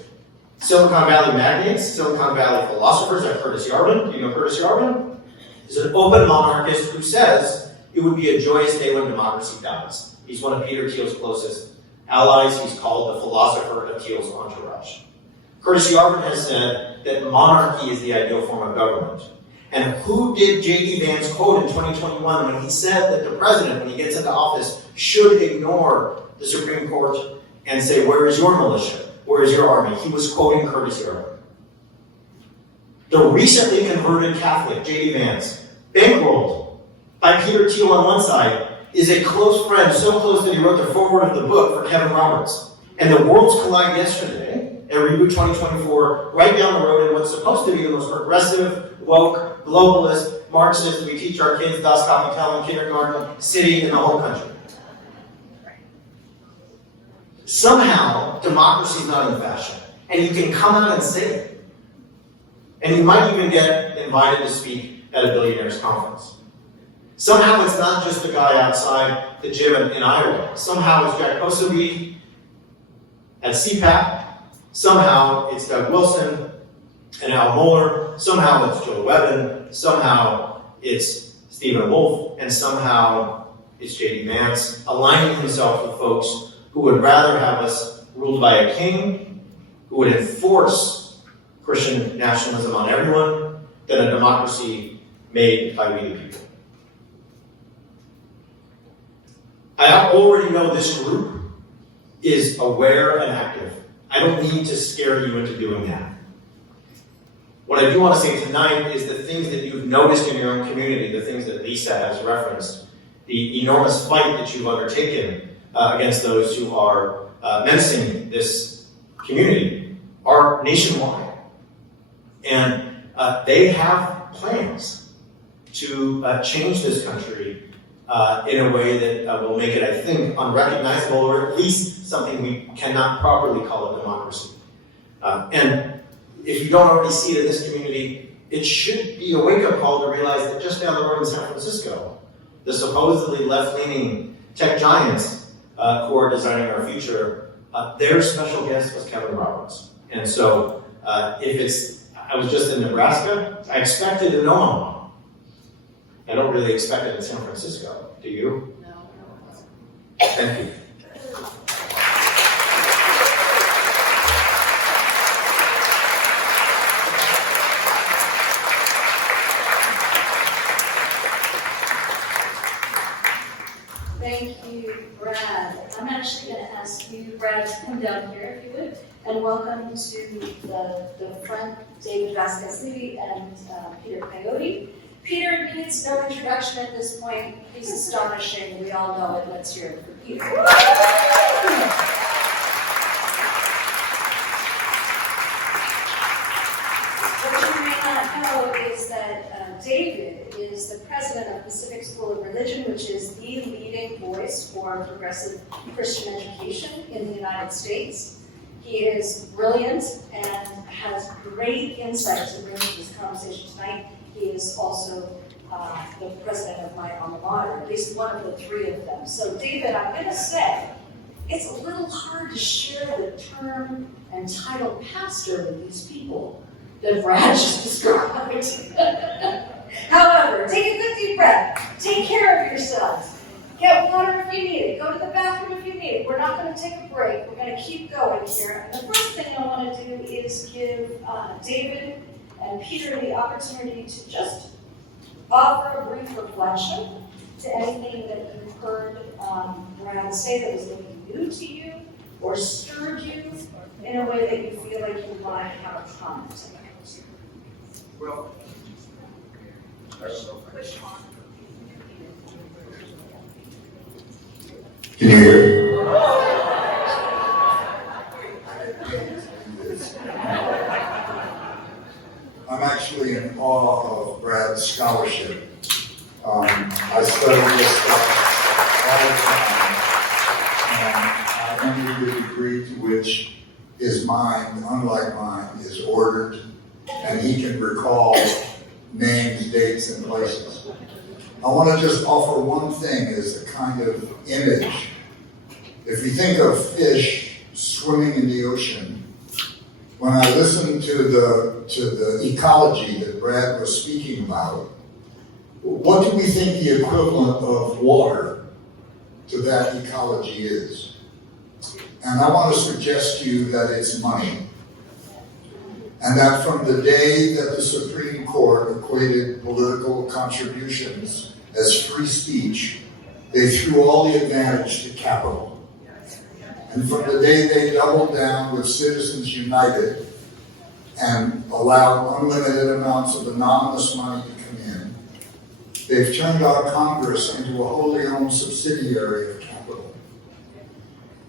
Silicon Valley magnates, Silicon Valley philosophers like Curtis Yarvin, do you know Curtis Yarvin? Is an open monarchist who says it would be a joyous day when democracy dies. He's one of Peter Thiel's closest allies. He's called the philosopher of Thiel's entourage. Curtis Yarvin has said that monarchy is the ideal form of government. And who did J.D. Vance quote in 2021 when he said that the president, when he gets into office, should ignore the Supreme Court and say, where is your militia? Where is your army? He was quoting Curtis Yarvin. The recently converted Catholic, J.D. Vance, bankrolled by Peter Thiel on one side, is a close friend, so close that he wrote the foreword of the book for Kevin Roberts. And the worlds collide yesterday at Reboot 2024, right down the road in what's supposed to be the most progressive, woke, globalist, Marxist, we teach our kids Das Kapital in kindergarten, city in the whole country. Somehow, democracy is not in fashion. And you can come out and say it. And you might even get invited to speak at a billionaires conference. Somehow it's not just the guy outside the gym in Iowa. Somehow it's Jack Kosovi at CPAC Somehow it's Doug Wilson and Al Mohler, somehow it's Joe Webben, somehow it's Stephen Wolfe, and somehow it's J.D. Vance, aligning himself with folks who would rather have us ruled by a king who would enforce Christian nationalism on everyone than a democracy made by we the people. I already know this group is aware and active. I don't need to scare you into doing that. What I do want to say tonight is the things that you've noticed in your own community, the things that Lisa has referenced, the enormous fight that you've undertaken against those who are menacing this community are nationwide. And they have plans to change this country in a way that will make it, I think, unrecognizable, or at least something we cannot properly call a democracy. And if you don't already see it in this community, it should be a wake-up call to realize that just down the road in San Francisco, the supposedly left-leaning tech giants who are designing our future, their special guest was Kevin Roberts. And so I was just in Nebraska, I expected in Omaha. I don't really expect it in San Francisco. Do you? No. Thank you. Thank you, Brad. I'm actually going to ask you, Brad, to come down here if you would, and welcome to the front, David Vásquez-Levy and Peter Coyote. Peter needs no introduction at this point. He's astonishing. We all know it. Let's hear it for Peter. What you may not know is that David is the president of Pacific School of Religion, which is the leading voice for progressive Christian education in the United States. He is brilliant and has great insights to bring to this conversation tonight. He is also the president of my alma mater, at least one of the three of them. So David, I'm going to say, it's a little hard to share the term and title pastor with these people that Brad just described. However, take a good deep breath. Take care of yourselves. Get water if you need it. Go to the bathroom if you need it. We're not going to take a break. We're going to keep going here. And the first thing I want to do is give David and Peter the opportunity to just offer a brief reflection to anything that you've heard Brad say that was maybe new to you or stirred you in a way that you feel like you want to have a comment. Well, can you hear? I'm actually in awe of Brad's scholarship. I study this stuff all the time, and I wonder the degree to which his mind, unlike mine, is ordered, and he can recall names, dates, and places. I want to just offer one thing as a kind of image. If you think of fish swimming in the ocean, when I listen to the ecology that Brad was speaking about, what do we think the equivalent of water to that ecology is? And I want to suggest to you that it's money. And that from the day that the Supreme Court equated political contributions as free speech, they threw all the advantage to capital. And from the day they doubled down with Citizens United and allowed unlimited amounts of anonymous money to come in, they've turned our Congress into a wholly owned subsidiary of capital.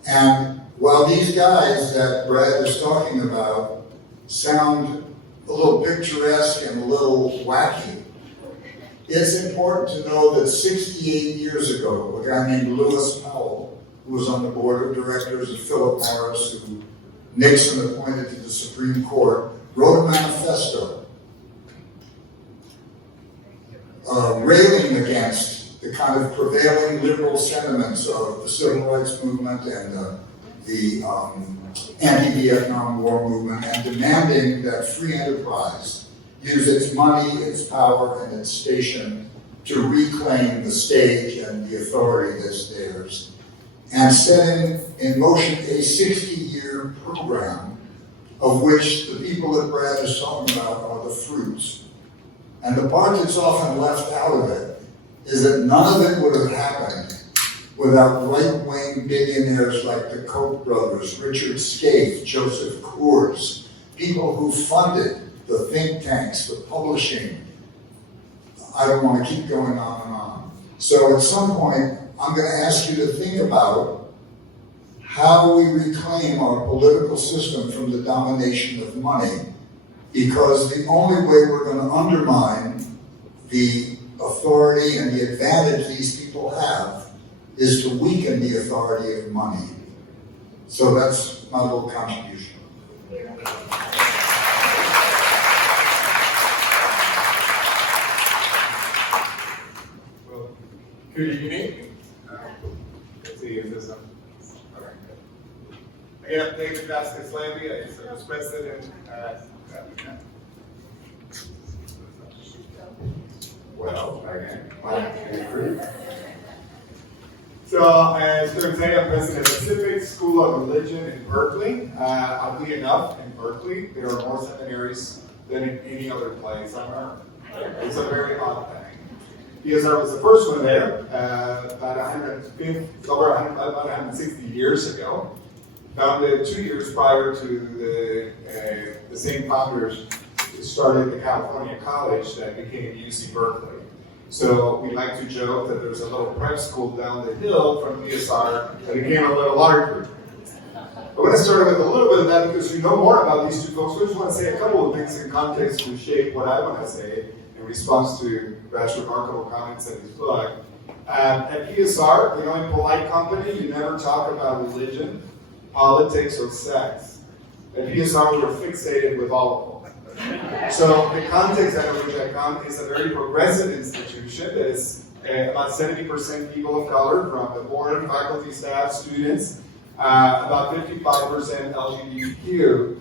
And while these guys that Brad is talking about sound a little picturesque and a little wacky, it's important to know that 68 years ago, a guy named Lewis Powell, who was on the board of directors of Philip Morris, who Nixon appointed to the Supreme Court, wrote a manifesto railing against the kind of prevailing liberal sentiments of the civil rights movement and the anti-Vietnam War movement and demanding that free enterprise use its money, its power, and its station to reclaim the stage and the authority that's theirs, and setting in motion a 60-year program of which the people that Brad is talking about are the fruits. And the part that's often left out of it is that none of it would have happened without right-wing billionaires like the Koch brothers, Richard Scaife, Joseph Coors, people who funded the think tanks, the publishing. I don't want to keep going on and on. So at some point, I'm going to ask you to think about how we reclaim our political system from the domination of money, because the only way we're going to undermine the authority and the advantage these people have is to weaken the authority of money. So that's my little contribution. Well, good evening. Let's see, is this on? All right, good. Again, I'm David Vásquez-Levy. I serve as president. Well, again. So, as Curran said, I'm president of the Pacific School of Religion in Berkeley. Oddly enough, in Berkeley, there are more seminaries than in any other place on earth. It's a very odd thing. ESR was the first one there, about 160 years ago. Founded 2 years prior to the same founders started the California College that became UC Berkeley. So we like to joke that there's a little prep school down the hill from ESR that became a little larger. I want to start with a little bit of that because you know more about these two folks. I just want to say a couple of things in context to shape what I want to say in response to Brad's remarkable comments in his book. At ESR, you know, in polite company, you never talk about religion, politics, or sex. At ESR, we're fixated with all of them. So the context out of which I come is a very progressive institution that is about 70% people of color from the board, faculty, staff, students, about 55% LGBTQ,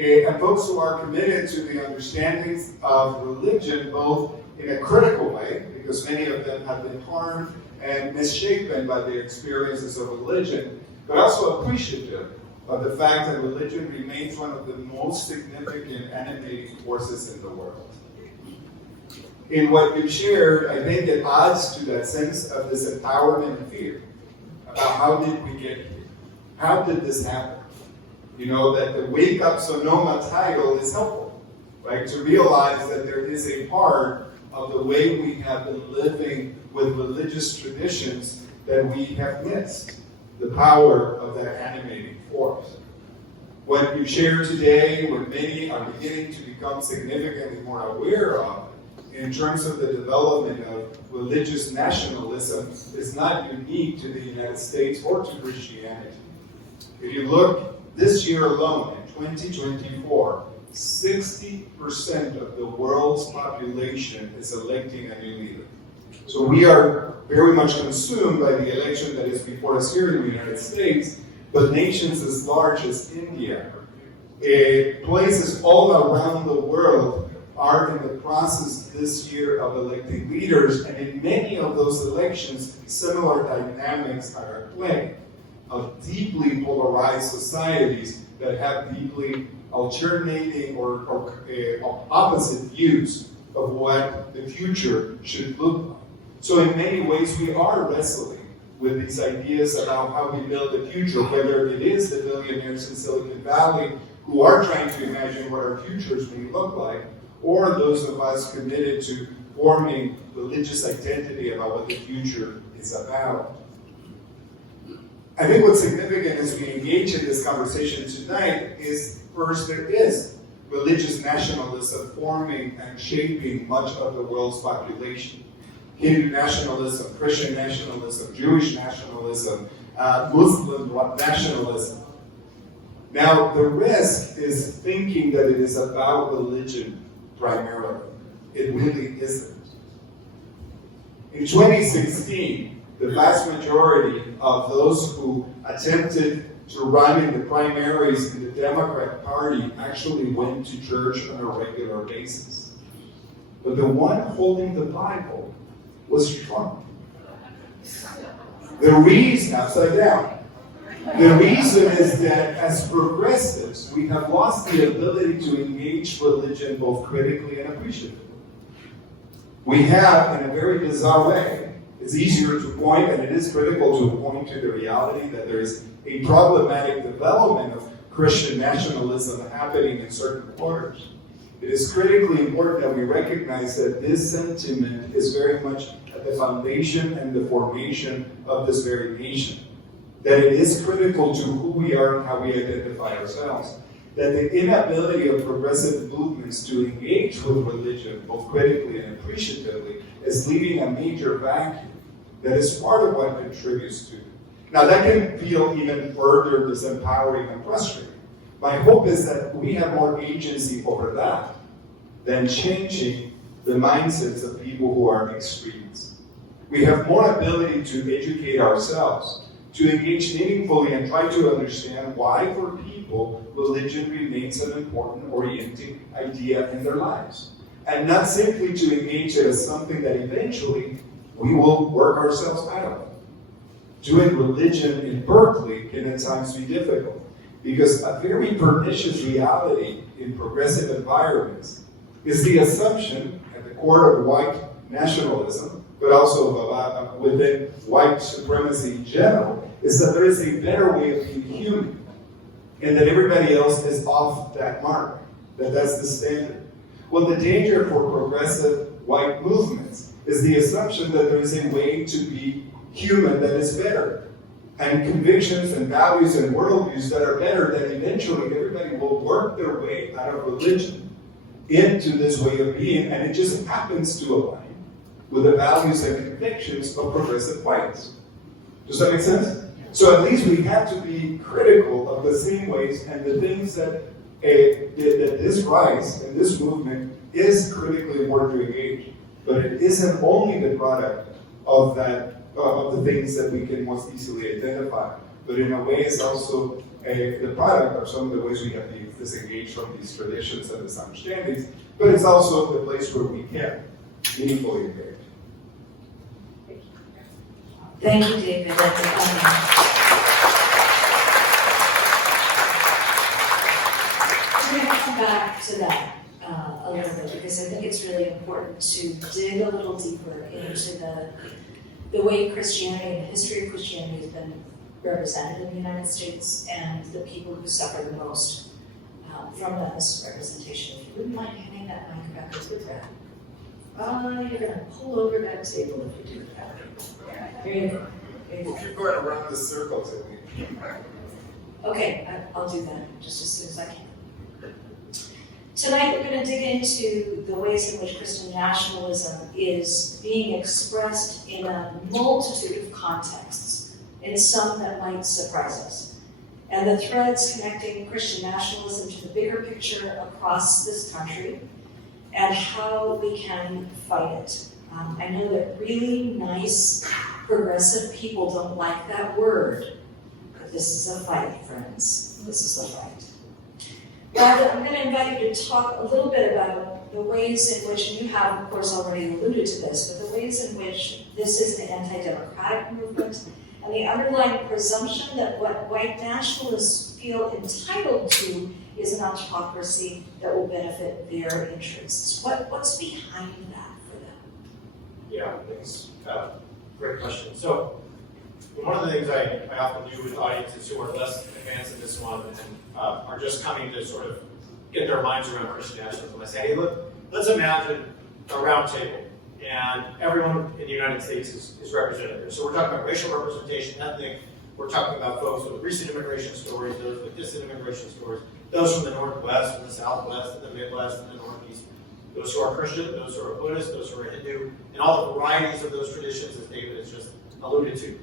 and folks who are committed to the understandings of religion both in a critical way, because many of them have been harmed and misshapen by their experiences of religion, but also appreciative of the fact that religion remains one of the most significant animating forces in the world. In what you shared, I think it adds to that sense of this empowerment and fear about how did we get here? How did this happen? You know, that the Wake Up Sonoma title is helpful, right? To realize that there is a part of the way we have been living with religious traditions that we have missed the power of that animating force. What you share today, what many are beginning to become significantly more aware of in terms of the development of religious nationalism, is not unique to the United States or to Christianity. If you look this year alone, in 2024, 60% of the world's population is electing a new leader. So we are very much consumed by the election that is before us here in the United States, but nations as large as India, places all around the world are in the process this year of electing leaders, and in many of those elections, similar dynamics are at play of deeply polarized societies that have deeply alternating or opposite views of what the future should look like. So in many ways, we are wrestling with these ideas about how we build the future, whether it is the billionaires in Silicon Valley who are trying to imagine what our futures may look like, or those of us committed to forming religious identity about what the future is about. I think what's significant as we engage in this conversation tonight is, first, there is religious nationalism forming and shaping much of the world's population. Hindu nationalism, Christian nationalism, Jewish nationalism, Muslim nationalism. Now, the risk is thinking that it is about religion primarily. It really isn't. In 2016, the vast majority of those who attempted to run in the primaries in the Democrat Party actually went to church on a regular basis. But the one holding the Bible was Trump. The reason, upside down, the reason is that as progressives, we have lost the ability to engage religion both critically and appreciatively. We have, in a very bizarre way, it's easier to point, and it is critical to point to the reality that there is a problematic development of Christian nationalism happening in certain quarters. It is critically important that we recognize that this sentiment is very much at the foundation and the formation of this very nation. That it is critical to who we are and how we identify ourselves. That the inability of progressive movements to engage with religion, both critically and appreciatively, is leaving a major vacuum that is part of what contributes to. Now that can feel even further disempowering and frustrating. My hope is that we have more agency over that than changing the mindsets of people who are extremists. We have more ability to educate ourselves, to engage meaningfully and try to understand why for people religion remains an important orienting idea in their lives. And not simply to engage it as something that eventually we will work ourselves out of. Doing religion in Berkeley can at times be difficult because a very pernicious reality in progressive environments is the assumption at the core of white nationalism, but also within white supremacy in general, is that there is a better way of being human and that everybody else is off that mark, that's the standard. Well, the danger for progressive white movements is the assumption that there is a way to be human that is better, and convictions and values and worldviews that are better, that eventually everybody will work their way out of religion into this way of being, and it just happens to align with the values and convictions of progressive whites. Does that make sense? So at least we have to be critical of the same ways and the things that this rise and this movement is critically important to engage. But it isn't only the product of the things that we can most easily identify, but in a way it's also the product of some of the ways we have to disengage from these traditions and these understandings, but it's also the place where we can meaningfully engage. Thank you, David. We're going to come back to that a little bit because I think it's really important to dig a little deeper into the way Christianity and the history of Christianity has been represented in the United States and the people who suffer the most from that misrepresentation. If you wouldn't mind handing that mic back to Brad. You're going to pull over that table if you do that. Here you go. We'll keep going around the circle till we. Okay, I'll do that just as soon as I can. Tonight we're going to dig into the ways in which Christian nationalism is being expressed in a multitude of contexts, in some that might surprise us. And the threads connecting Christian nationalism to the bigger picture across this country and how we can fight it. I know that really nice progressive people don't like that word, but this is a fight, friends. This is a fight. Well, I'm going to invite you to talk a little bit about the ways in which, and you have, of course, already alluded to this, but the ways in which this is an anti-democratic movement and the underlying presumption that what white nationalists feel entitled to is an autocracy that will benefit their interests. What's behind that for them? Yeah, thanks. Great question. So, one of the things I often do with audiences who are less advanced in this one and are just coming to sort of get their minds around Christian nationalism, I say, hey, look, let's imagine a round table, and everyone in the United States is represented there. So we're talking about racial representation, ethnic. We're talking about folks with recent immigration stories, those with distant immigration stories, those from the Northwest, from the Southwest, and the Midwest, and the Northeast, those who are Christian, those who are Buddhist, those who are Hindu, and all the varieties of those traditions, as David has just alluded to.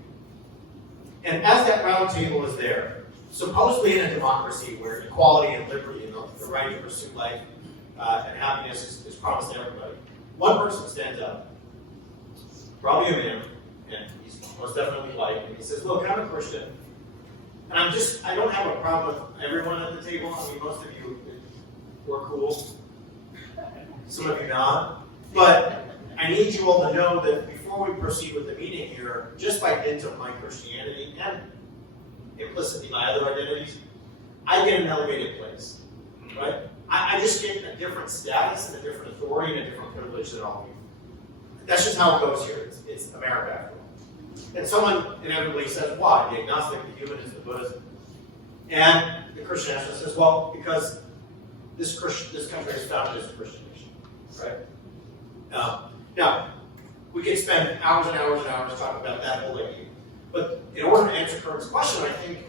And as that round table is there, supposedly in a democracy where equality and liberty and the right to pursue life and happiness is promised to everybody, one person stands up, probably a man, and he's most definitely white, and he says, look, I'm a Christian, And I don't have a problem with everyone at the table. I mean, most of you were cool. Some of you not. But I need you all to know that before we proceed with the meeting here, just by dint of my Christianity and implicitly my other identities, I get an elevated place, right? I just get a different status and a different authority and a different privilege than all of you. That's just how it goes here. It's America after all. And someone inevitably says, why? The agnostic, the humanist, the Buddhist. And the Christian nationalist says, well, because this country is founded as a Christian nation, right? Now, we could spend hours and hours and hours talking about that whole idea. But in order to answer Curran's question, I think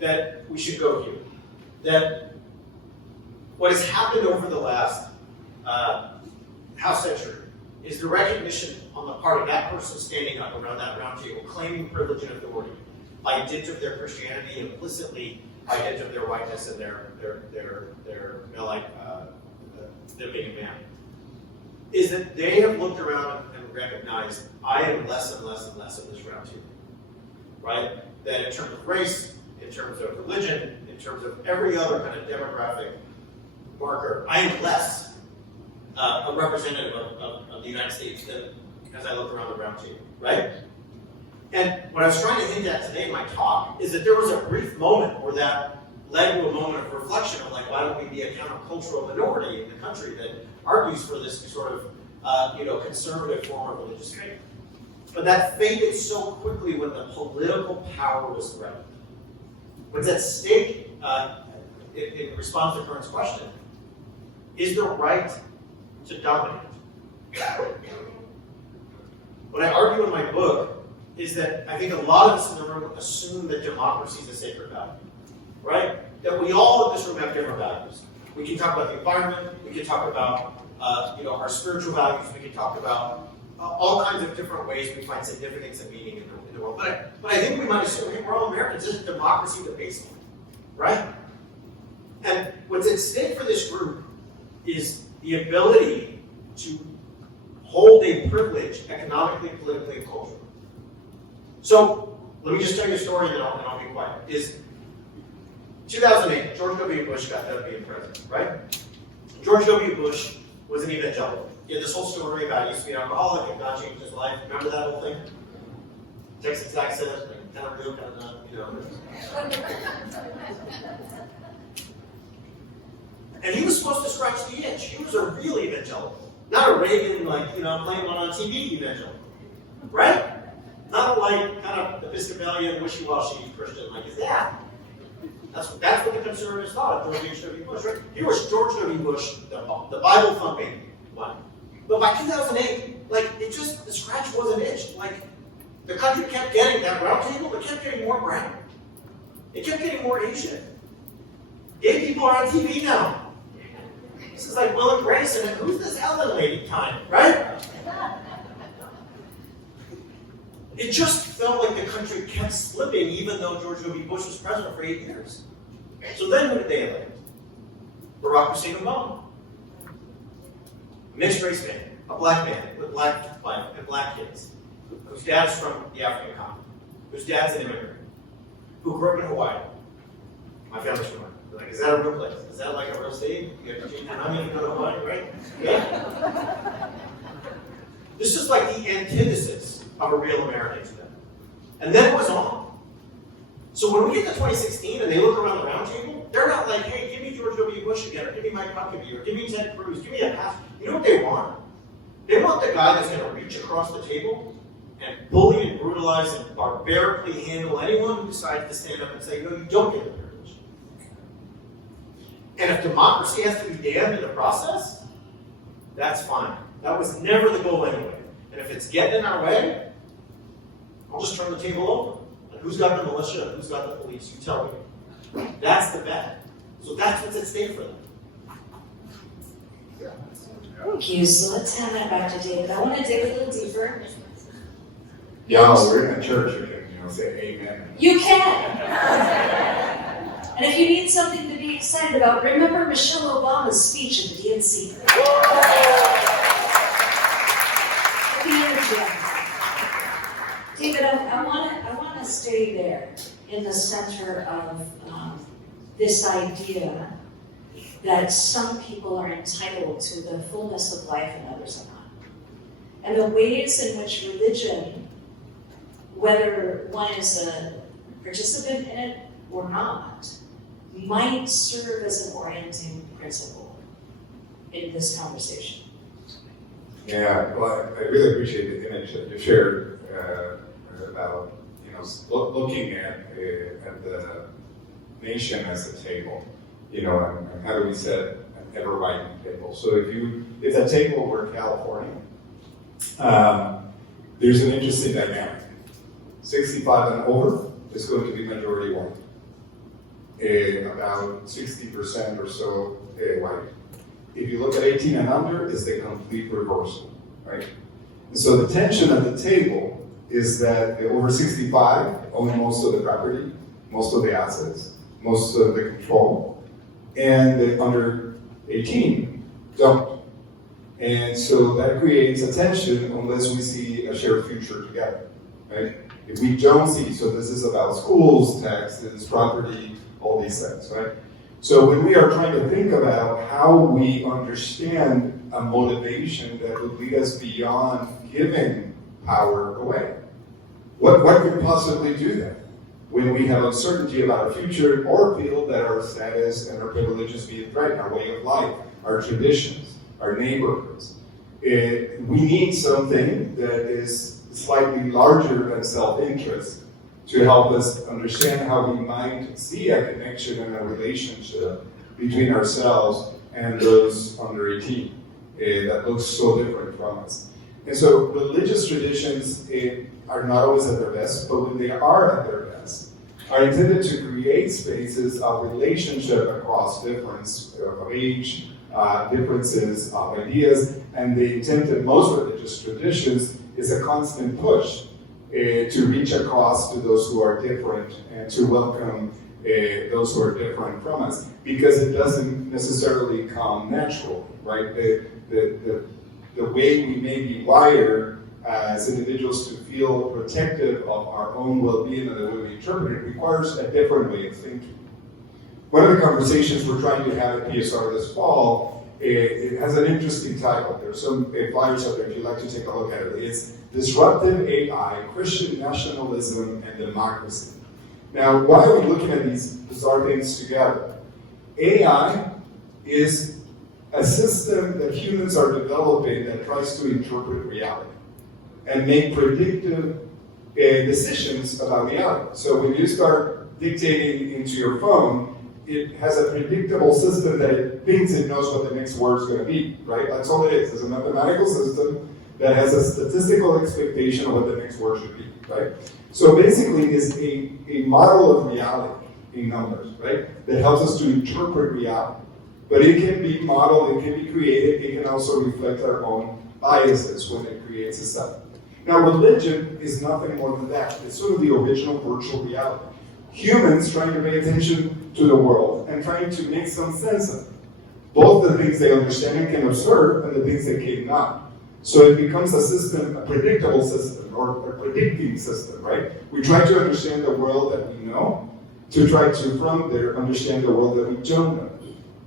that we should go here. That what has happened over the last half century is the recognition on the part of that person standing up around that round table, claiming privilege and authority by dint of their Christianity, implicitly by dint of their whiteness and their being a man, is that they have looked around and recognized, I am less and less and less of this round table, right? That in terms of race, in terms of religion, in terms of every other kind of demographic marker, I am less a representative of the United States than as I look around the round table, right? And what I was trying to hint at today in my talk is that there was a brief moment where that led to a moment of reflection of like, why don't we be a countercultural minority in the country that argues for this sort of conservative form of religious faith? But that faded so quickly when the political power was threatened. What's at stake, in response to Curran's question, is the right to dominate. What I argue in my book is that I think a lot of us in the room assume that democracy is a sacred value, right? That we all in this room have different values. We can talk about the environment, we can talk about our spiritual values, we can talk about all kinds of different ways we find significance and meaning in the world. But I think we might assume, hey, we're all Americans, isn't democracy the baseline, right? And what's at stake for this group is the ability to hold a privilege economically, politically, and culturally. So let me just tell you a story and then I'll be quiet. Is 2008, George W. Bush got done being president, right? George W. Bush was an evangelical. He had this whole story about he used to be an alcoholic and God changed his life. Remember that whole thing? Texas accent, kind of real, kind of not, And he was supposed to scratch the itch. He was a real evangelical. Not a Reagan, playing one on TV evangelical. Right? Not a kind of Episcopalian, wishy-washy Christian like his dad. That's what the conservatives thought of George W. Bush, right? He was George W. Bush, the Bible-thumping one. But by 2008, the scratch wasn't itched. The country kept getting that round table, it kept getting more brown. It kept getting more Asian. Gay people are on TV now. This is like Will and Grace, and who's this Ellen lady time, right? It just felt like the country kept slipping, even though George W. Bush was president for 8 years. So then who did they elect? Barack Hussein Obama. A mixed race man, a black man with black wife and black kids, whose dad's from the African continent, whose dad's an immigrant, who grew up in Hawaii. My family's from Hawaii. Is that a real place? Is that like a real state? You have to change your money if you go to Hawaii, right? Yeah. This is like the antithesis of a real American to them. And then it was on. So when we get to 2016 and they look around the round table, they're not like, hey, give me George W. Bush again, or give me Mike Huckabee, or give me Ted Cruz, give me a pass. You know what they want? They want the guy that's going to reach across the table and bully and brutalize and barbarically handle anyone who decides to stand up and say, no, you don't get the privilege. And if democracy has to be damned in the process, that's fine. That was never the goal anyway. And if it's getting in our way, I'll just turn the table over. And who's got the militia and who's got the police? You tell me. That's the bet. So that's what's at stake for them. Thank you. So let's hand that back to David. I want to dig a little deeper. Y'all, we're in a church, you can say amen. You can. And if you need something to be excited about, remember Michelle Obama's speech at the DNC. David, I want to stay there in the center of this idea that some people are entitled to the fullness of life and others are not. And the ways in which religion, whether one is a participant in it or not, might serve as an orienting principle in this conversation. Yeah, well, I really appreciate the image that you shared about, looking at the nation as a table, and how do we set an ever-widening table. So if that table were California, there's an interesting dynamic. 65 and over is going to be majority white. About 60% or so white. If you look at 18 and under, it's the complete reversal, right? And so the tension at the table is that the over 65 own most of the property, most of the assets, most of the control, and the under 18 don't. And so that creates a tension unless we see a shared future together, right? If we don't see, so this is about schools, taxes, property, all these things, right? So when we are trying to think about how we understand a motivation that would lead us beyond giving power away, what could possibly do that? When we have uncertainty about our future or feel that our status and our privileges being threatened, our way of life, our traditions, our neighborhoods. We need something that is slightly larger than self-interest to help us understand how we might see a connection and a relationship between ourselves and those under 18 that looks so different from us. And so religious traditions are not always at their best, but when they are at their best, are intended to create spaces of relationship across difference of age, differences of ideas, and the intent of most religious traditions is a constant push to reach across to those who are different and to welcome those who are different from us, because it doesn't necessarily come natural, right? The way we may be wired as individuals to feel protective of our own well-being and the way we interpret it requires a different way of thinking. One of the conversations we're trying to have at PSR this fall, it has an interesting title. There's some flyers out there if you'd like to take a look at it. It's Disruptive AI, Christian Nationalism and Democracy. Now, why are we looking at these bizarre things together? AI is a system that humans are developing that tries to interpret reality and make predictive decisions about reality. So when you start dictating into your phone, it has a predictable system that it thinks it knows what the next word is going to be, right? That's all it is. It's a mathematical system that has a statistical expectation of what the next word should be, right? So basically, it's a model of reality in numbers, right? That helps us to interpret reality. But it can be modeled, it can be created, it can also reflect our own biases when it creates a set. Now, religion is nothing more than that. It's sort of the original virtual reality. Humans trying to pay attention to the world and trying to make some sense of it. Both the things they understand and can observe and the things they cannot. So it becomes a system, a predictable system, or a predicting system, right? We try to understand the world that we know, to try to, from there, understand the world that we don't know,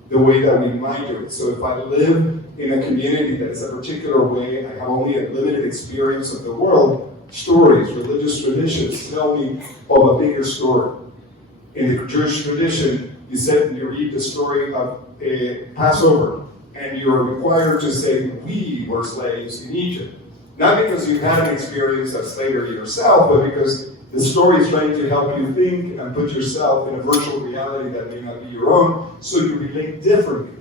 the way that we might do it. So if I live in a community that is a particular way, I have only a limited experience of the world, stories, religious traditions tell me of a bigger story. In the Jewish tradition, you read the story of a Passover, and you're required to say, we were slaves in Egypt. Not because you've had an experience of slavery yourself, but because the story is trying to help you think and put yourself in a virtual reality that may not be your own, so you relate differently.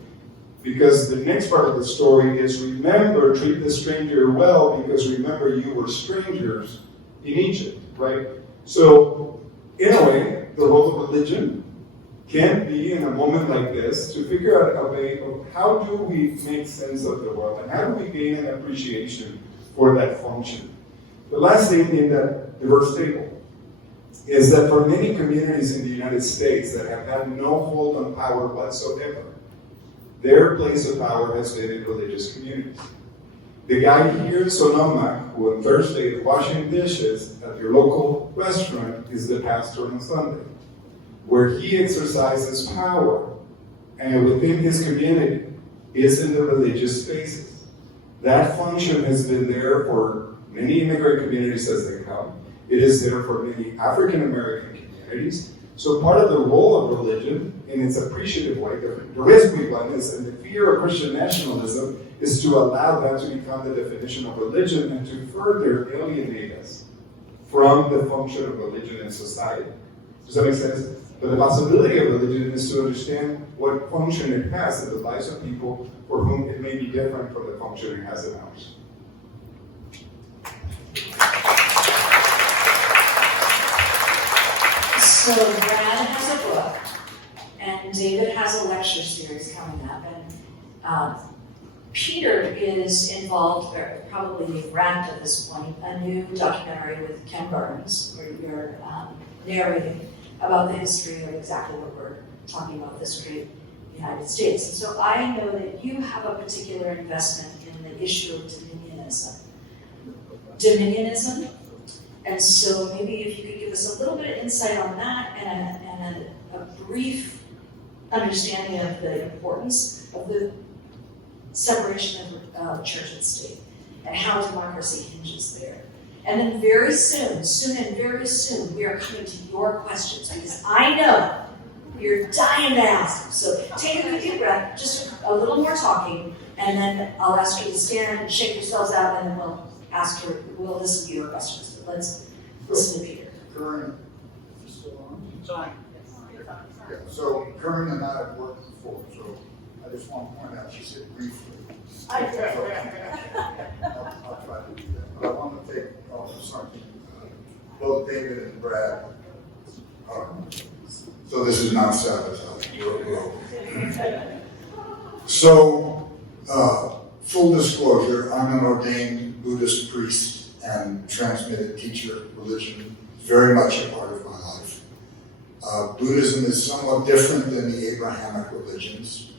Because the next part of the story is, remember, treat the stranger well, because remember, you were strangers in Egypt, right? So, in a way, the role of religion can be, in a moment like this, to figure out a way of how do we make sense of the world, and how do we gain an appreciation for that function. The last thing in that diverse table is that for many communities in the United States that have had no hold on power whatsoever, their place of power has been in religious communities. The guy here in Sonoma, who on Thursday is washing dishes at your local restaurant, is the pastor on Sunday, where he exercises power, and within his community is in the religious spaces. That function has been there for many immigrant communities as they come. It is there for many African American communities. So part of the role of religion, in its appreciative way, the risky one is, and the fear of Christian nationalism, is to allow that to become the definition of religion and to further alienate us from the function of religion in society. Does that make sense? But the possibility of religion is to understand what function it has in the lives of people for whom it may be different from the function it has in ours. So Brad has a book, and David has a lecture series coming up, and Peter is involved, or probably wrapped at this point, a new documentary with Ken Burns, where you're narrating about the history of exactly what we're talking about, this great United States. And so I know that you have a particular investment in the issue of dominionism. And so maybe if you could give us a little bit of insight on that and a brief understanding of the importance of the separation of church and state and how democracy hinges there. And then very soon, very soon, we are coming to your questions, because I know you're dying to ask them. So take a deep breath, just a little more talking, and then I'll ask you to stand and shake yourselves out, and then we'll listen to your questions. Let's listen to Peter. Curran, is it still on? It's on. Yeah, so Curran and I have worked before, so I just want to point out, she said briefly. I'll try to do that. But I want to take off something. Both David and Brad. So this is not sabotage. We're okay. So, full disclosure, I'm an ordained Buddhist priest and transmitted teacher of religion, very much a part of my life. Buddhism is somewhat different than the Abrahamic religions.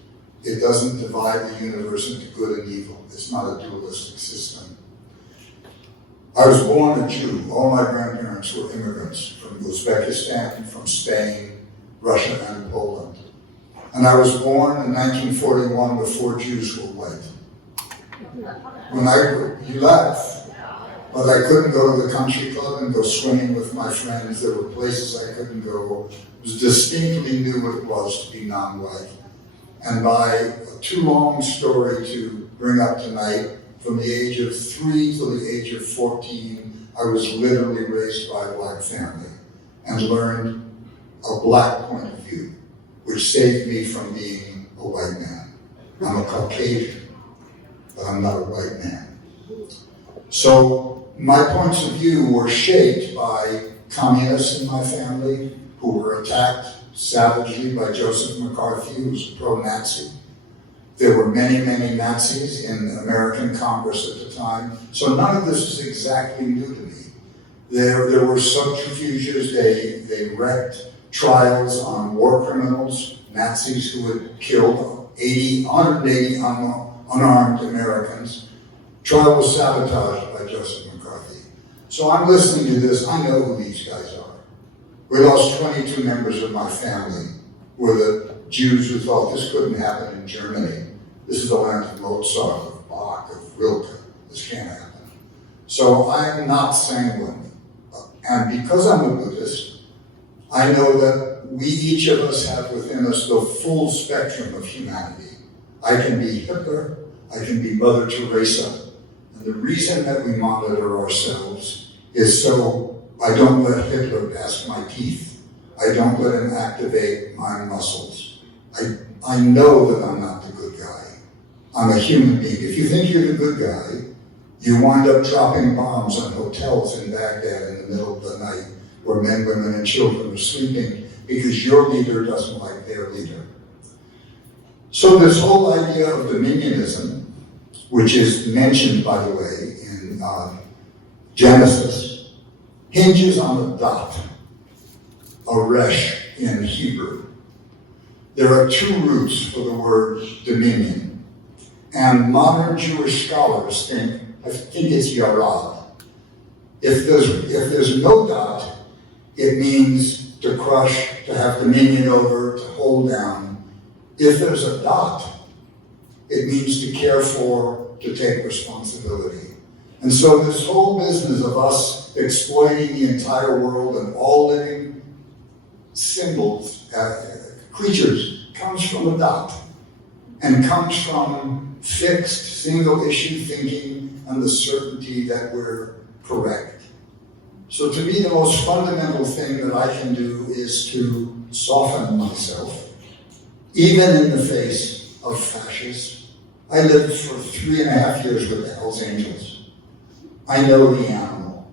It doesn't divide the universe into good and evil. It's not a dualistic system. I was born a Jew. All my grandparents were immigrants from Uzbekistan, from Spain, Russia, and Poland. And I was born in 1941 before Jews were white. You laugh, but I couldn't go to the country club and go swimming with my friends. There were places I couldn't go. I was distinctly knew what it was to be non-white. And by a too long story to bring up tonight, from the age of 3 till the age of 14, I was literally raised by a black family and learned a black point of view, which saved me from being a white man. I'm a Caucasian, but I'm not a white man. So my points of view were shaped by communists in my family who were attacked savagely by Joseph McCarthy, who was pro-Nazi. There were many, many Nazis in American Congress at the time, so none of this is exactly new to me. There were subterfuges. They wrecked trials on war criminals, Nazis who had killed 180 unarmed Americans. Trial was sabotaged by Joseph McCarthy. So I'm listening to this. I know who these guys are. We lost 22 members of my family, were the Jews who thought this couldn't happen in Germany. This is the land of Mozart, of Bach, of Rilke. This can't happen. So I'm not sanguine. And because I'm a Buddhist, I know that we, each of us, have within us the full spectrum of humanity. I can be Hitler, I can be Mother Teresa. And the reason that we monitor ourselves is so I don't let Hitler pass my teeth. I don't let him activate my muscles. I know that I'm not the good guy. I'm a human being. If you think you're the good guy, you wind up dropping bombs on hotels in Baghdad in the middle of the night where men, women, and children are sleeping because your leader doesn't like their leader. So this whole idea of dominionism, which is mentioned, by the way, in Genesis, hinges on a dot, a resh in Hebrew. There are two roots for the word dominion, And modern Jewish scholars think it's yarad. If there's no dot, it means to crush, to have dominion over, to hold down. If there's a dot, it means to care for, to take responsibility. And so this whole business of us exploiting the entire world and all living symbols, creatures, comes from a dot and comes from fixed, single-issue thinking and the certainty that we're correct. So to me, the most fundamental thing that I can do is to soften myself, even in the face of fascists. I lived for 3.5 years with the Hells Angels. I know the animal,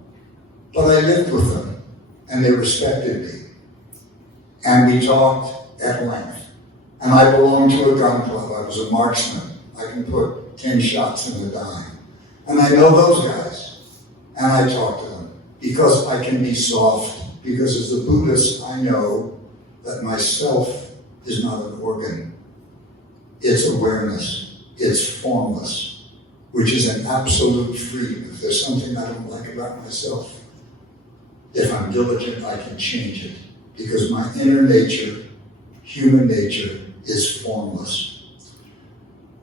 but I lived with them, and they respected me. And we talked at length. And I belonged to a gun club. I was a marksman. I can put 10 shots in a dime. And I know those guys, and I talk to them because I can be soft, because as a Buddhist, I know that myself is not an organ. It's awareness. It's formless, which is an absolute freedom. If there's something I don't like about myself, if I'm diligent, I can change it, because my inner nature, human nature, is formless.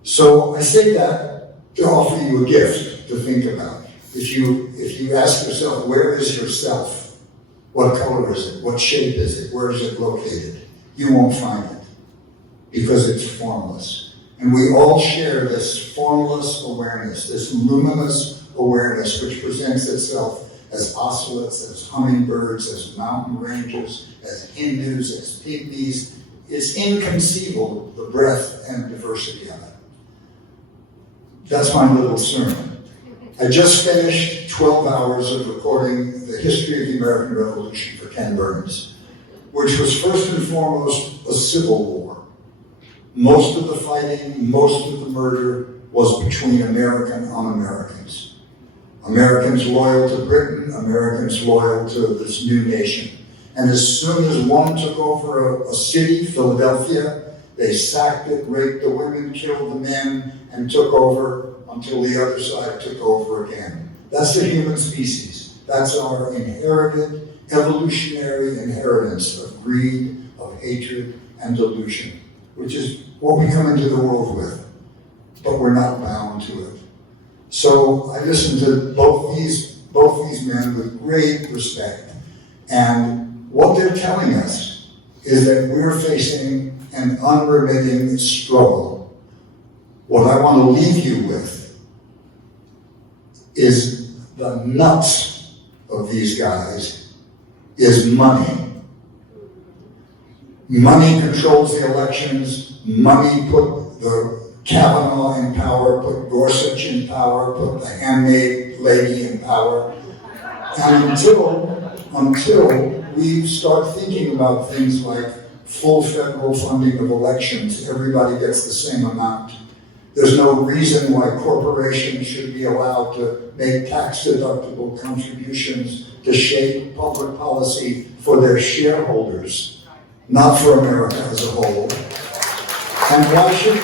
So I say that to offer you a gift to think about. If you ask yourself, where is yourself? What color is it? What shape is it? Where is it located? You won't find it, because it's formless. And we all share this formless awareness, this luminous awareness, which presents itself as ocelots, as hummingbirds, as mountain ranges, as Hindus, as pygmies. It's inconceivable, the breadth and diversity of it. That's my little sermon. I just finished 12 hours of recording the history of the American Revolution for Ken Burns, which was first and foremost a civil war. Most of the fighting, most of the murder was between American un-Americans. Americans loyal to Britain, Americans loyal to this new nation. And as soon as one took over a city, Philadelphia, they sacked it, raped the women, killed the men, and took over until the other side took over again. That's the human species. That's our inherited, evolutionary inheritance of greed, of hatred, and delusion, which is what we come into the world with, but we're not bound to it. So I listened to both these men with great respect, and what they're telling us is that we're facing an unremitting struggle. What I want to leave you with is the nuts of these guys is money. Money controls the elections. Money put the Kavanaugh in power, put Gorsuch in power, put the handmaid lady in power. And until we start thinking about things like full federal funding of elections, everybody gets the same amount. There's no reason why corporations should be allowed to make tax-deductible contributions to shape public policy for their shareholders, not for America as a whole. And why should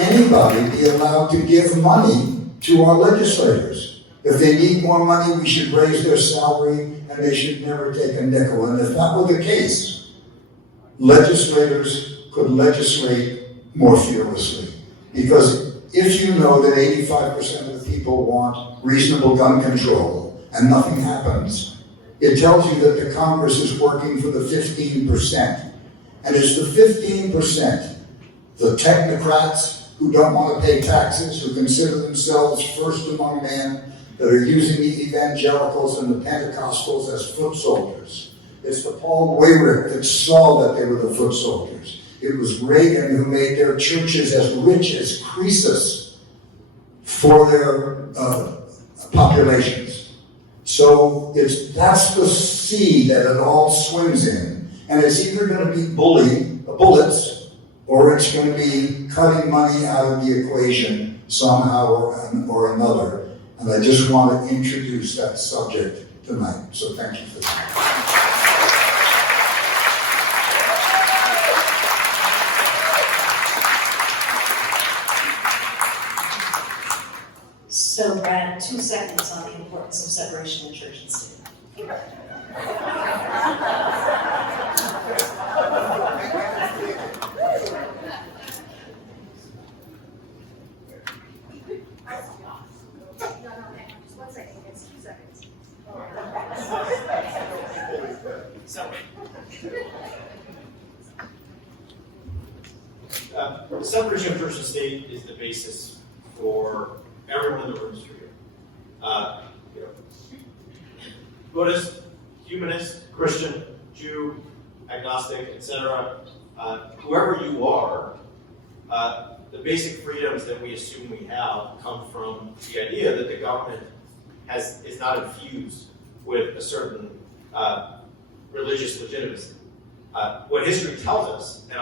anybody be allowed to give money to our legislators? If they need more money, we should raise their salary, and they should never take a nickel. And if that were the case, legislators could legislate more fearlessly. Because if you know that 85% of the people want reasonable gun control and nothing happens, it tells you that the Congress is working for the 15%. And it's the 15%, the technocrats who don't want to pay taxes, who consider themselves first among men, that are using the evangelicals and the Pentecostals as foot soldiers. It's the Paul Weyrich that saw that they were the foot soldiers. It was Reagan who made their churches as rich as Croesus for their populations. So that's the sea that it all swims in. And it's either going to be bullets, or it's going to be cutting money out of the equation somehow or another. And I just want to introduce that subject tonight. So thank you for that. 2 seconds on the importance of separation of church and state. The separation of church and state is the basis for everyone in the room is freedom. Buddhist, humanist, Christian, Jew, agnostic, etc. Whoever you are, the basic freedoms that we assume we have come from the idea that the government is not infused with a certain religious legitimacy. What history tells us, and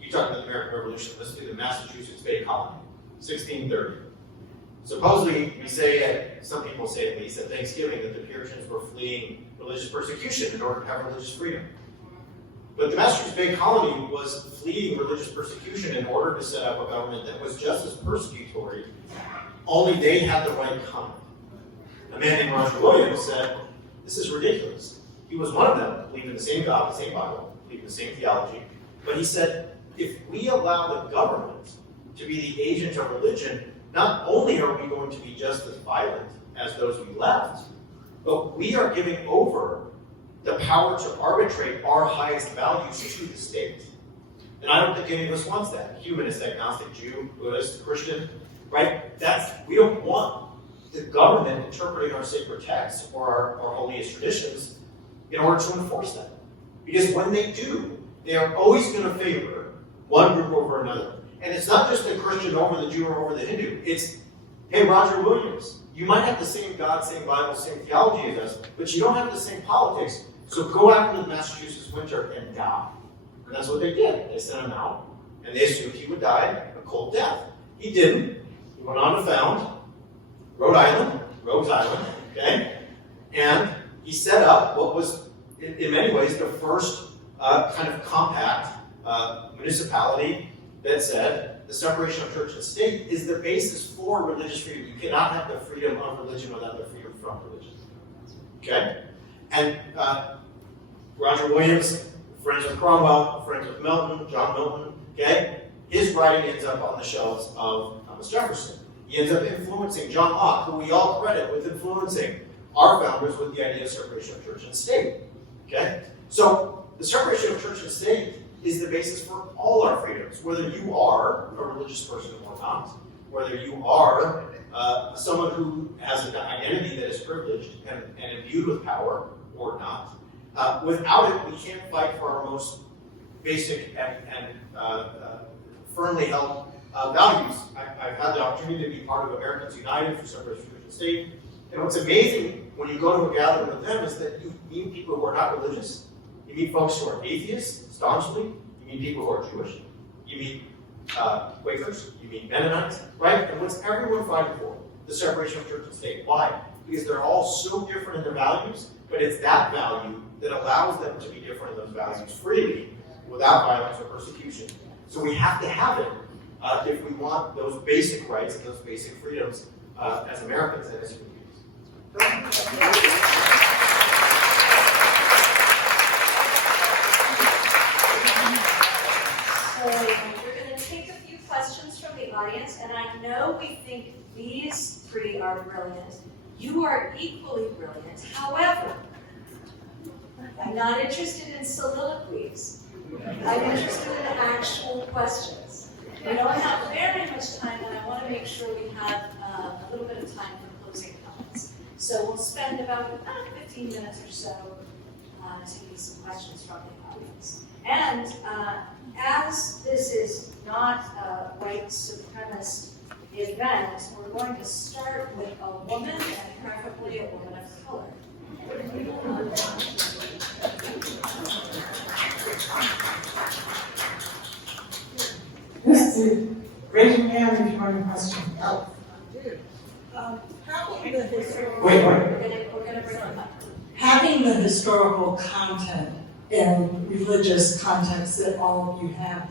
you talk about the American Revolution, let's do the Massachusetts Bay Colony, 1630. Supposedly, some people say at least, at Thanksgiving, that the Puritans were fleeing religious persecution in order to have religious freedom. But the Massachusetts Bay Colony was fleeing religious persecution in order to set up a government that was just as persecutory, only they had the right comment. A man named Roger Williams said, this is ridiculous. He was one of them, believed in the same God, the same Bible, believed in the same theology, but he said, if we allow the government to be the agent of religion, not only are we going to be just as violent as those we left, but we are giving over the power to arbitrate our highest values to the state. And I don't think any of us wants that. Humanist, agnostic, Jew, Buddhist, Christian, right? We don't want the government interpreting our sacred texts or our holiest traditions in order to enforce them. Because when they do, they are always going to favor one group over another. And it's not just the Christian over the Jew or over the Hindu. It's, hey, Roger Williams, you might have the same God, same Bible, same theology as us, but you don't have the same politics. So go out into the Massachusetts winter and die. And that's what they did. They sent him out, and they assumed he would die a cold death. He didn't. He went on to found Rogues Island, okay? And he set up what was, in many ways, the first kind of compact municipality that said the separation of church and state is the basis for religious freedom. You cannot have the freedom of religion without the freedom from religion. Okay? And Roger Williams, friends with Cromwell, friends with Milton, John Milton, okay? His writing ends up on the shelves of Thomas Jefferson. He ends up influencing John Locke, who we all credit with influencing our founders with the idea of separation of church and state. Okay? So the separation of church and state is the basis for all our freedoms, whether you are a religious person or not, whether you are someone who has an identity that is privileged and imbued with power or not. Without it, we can't fight for our most basic and firmly held values. I've had the opportunity to be part of Americans United for separation of church and state, and what's amazing when you go to a gathering with them is that you meet people who are not religious. You meet folks who are atheists, staunchly. You meet people who are Jewish. You meet Quakers. You meet Mennonites, right? And what's everyone fighting for? The separation of church and state. Why? Because they're all so different in their values, but it's that value that allows them to be different in those values freely, without violence or persecution. So we have to have it if we want those basic rights and those basic freedoms as Americans and as human beings. So we're going to take a few questions from the audience, and I know we think these three are brilliant. You are equally brilliant. However, I'm not interested in soliloquies. I'm interested in actual questions. We don't have very much time, and I want to make sure we have a little bit of time for closing comments. So we'll spend about 15 minutes or so taking some questions from the audience. And as this is not a white supremacist event, we're going to start with a woman, and preferably a woman of color. Yes, raise your hand if you have a question. Having the historical, Wait. We're gonna bring them up. having the historical content and religious context that all of you have,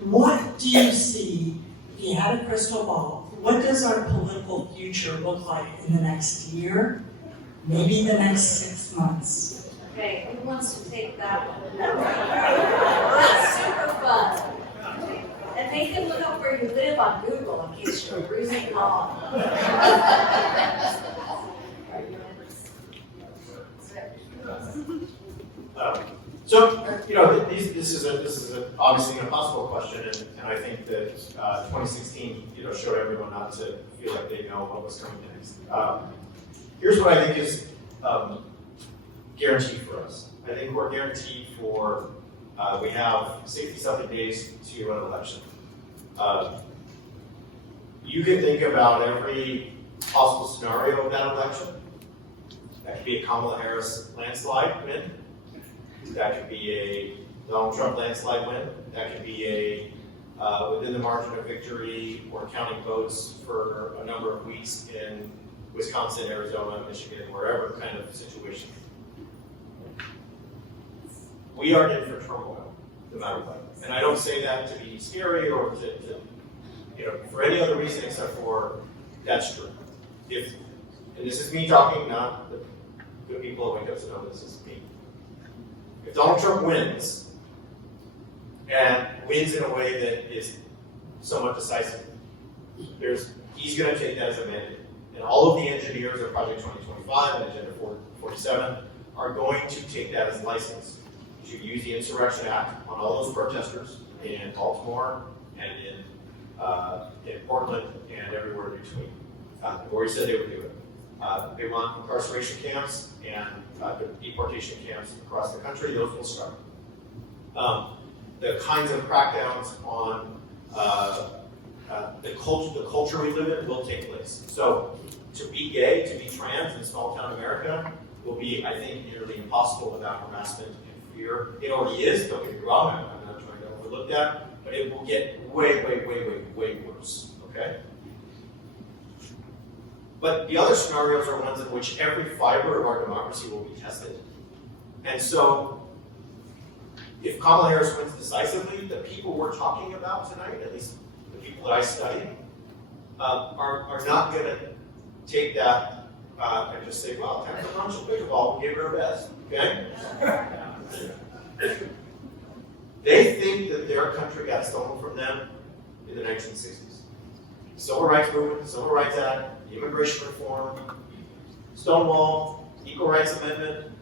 what do you see, if you had a crystal ball, what does our political future look like in the next year, maybe the next 6 months? Okay, who wants to take that one? That's super fun. And make them look up where you live on Google in case you're losing on. So, you know, this is obviously an impossible question, and I think that 2016, you know, showed everyone not to feel like they know what was coming next. Here's what I think is guaranteed for us. I think we're guaranteed for, we have 60-something days to an election. You can think about every possible scenario of that election. That could be a Kamala Harris landslide win. That could be a Donald Trump landslide win. That could be a within the margin of victory or counting votes for a number of weeks in Wisconsin, Arizona, Michigan, wherever kind of situation. We are in for turmoil, no matter what. And I don't say that to be scary or to you know, for any other reason except for that's true. And this is me talking, not the good people at Wake Up Sonoma, this is me. If Donald Trump wins, and wins in a way that is somewhat decisive, he's going to take that as a mandate. And all of the engineers of Project 2025 and Agenda 47 are going to take that as license to use the Insurrection Act on all those protesters in Baltimore and in Portland and everywhere in between. They've already said they would do it. They want incarceration camps and deportation camps across the country. Those will start. The kinds of crackdowns on the culture we live in will take place. So to be gay, to be trans in small town America will be, I think, nearly impossible without harassment and fear. It already is, don't get me wrong, I'm not trying to overlook that, but it will get way worse, okay? But the other scenarios are ones in which every fiber of our democracy will be tested. And so, if Kamala Harris wins decisively, the people we're talking about tonight, at least the people that I study, are not going to take that and just say, well, time for Rachel Pickleball, we gave her her best, okay? They think that their country got stolen from them in the 1960s. The Civil Rights Movement, the Civil Rights Act, immigration reform, Stonewall, Equal Rights Amendment,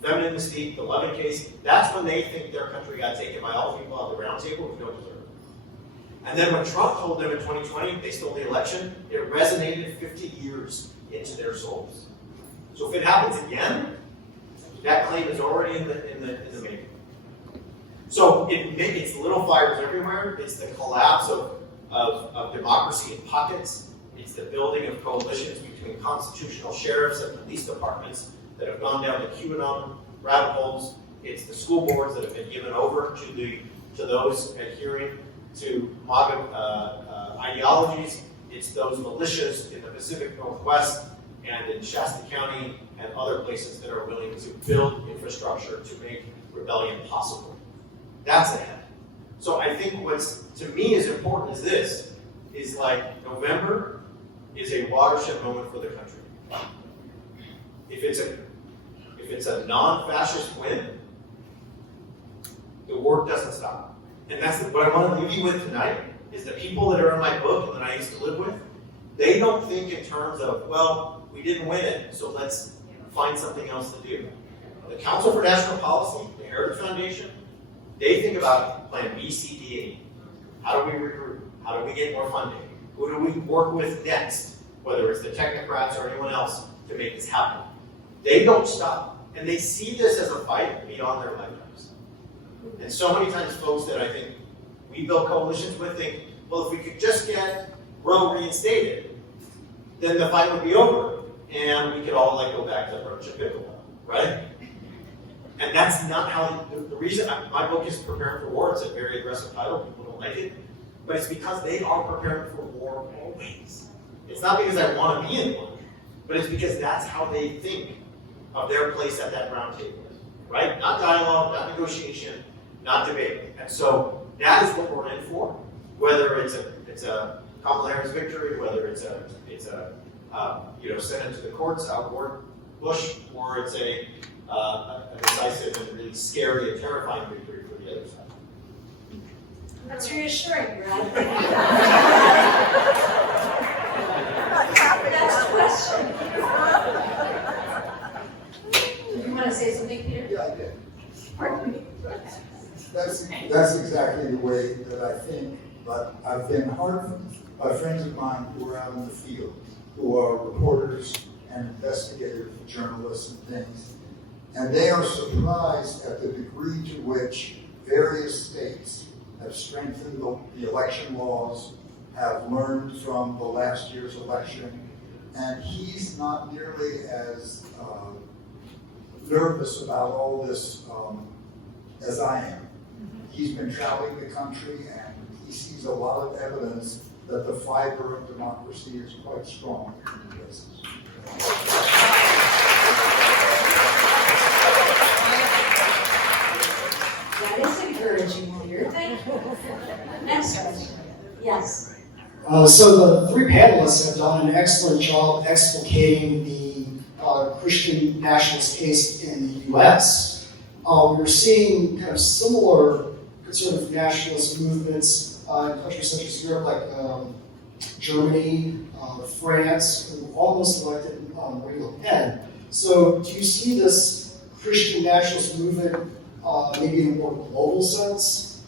feminine mystique, the Levin case, that's when they think their country got taken by all the people at the round table with no deserve. And then when Trump told them in 2020 they stole the election, it resonated 50 years into their souls. So if it happens again, that claim is already in the making. So it's little fires everywhere. It's the collapse of democracy in pockets. It's the building of coalitions between constitutional sheriffs and police departments that have gone down the QAnon rabbit holes. It's the school boards that have been given over to those adhering to MAGA ideologies. It's those militias in the Pacific Northwest and in Shasta County and other places that are willing to build infrastructure to make rebellion possible. That's ahead. So I think what's, to me, as important as this is like November is a watershed moment for the country. If it's a non-fascist win, the work doesn't stop. And that's what I want to leave you with tonight, is the people that are in my book and that I used to live with, they don't think in terms of, well, we didn't win it, so let's find something else to do. The Council for National Policy, the Heritage Foundation, they think about plan B, C, D, E. How do we recruit? How do we get more funding? Who do we work with next, whether it's the technocrats or anyone else, to make this happen? They don't stop. And they see this as a fight beyond their lifetimes. And so many times folks that I think we build coalitions with think, well, if we could just get Roe reinstated, then the fight would be over, and we could all go back to brunch and pickleball, right? And that's not how, the reason my book is Preparing for War, it's a very aggressive title, people don't like it, but it's because they are preparing for war always. It's not because I want to be in one, but it's because that's how they think of their place at that round table, right? Not dialogue, not negotiation, not debate. And so that is what we're in for, whether it's a Kamala Harris victory, whether it's a send it to the courts, outboard Bush, or it's a decisive and really scary and terrifying victory for the other side. That's reassuring, Brad. Next question. You want to say something, Peter? Yeah, I did. Pardon me. That's exactly the way that I think, but I've been heartened by friends of mine who are out in the field, who are reporters and investigative journalists and things, and they are surprised at the degree to which various states have strengthened the election laws, have learned from the last year's election, and he's not nearly as nervous about all this as I am. He's been traveling the country and he sees a lot of evidence that the fiber of democracy is quite strong in many places. That is encouraging, Peter. Thank you. Next question. Yes. So the three panelists have done an excellent job explicating the Christian nationalist case in the U.S. We're seeing kind of similar conservative nationalist movements in countries such as Europe, like Germany, France, who almost elected Marine Le Pen. So do you see this Christian nationalist movement maybe in a more global sense?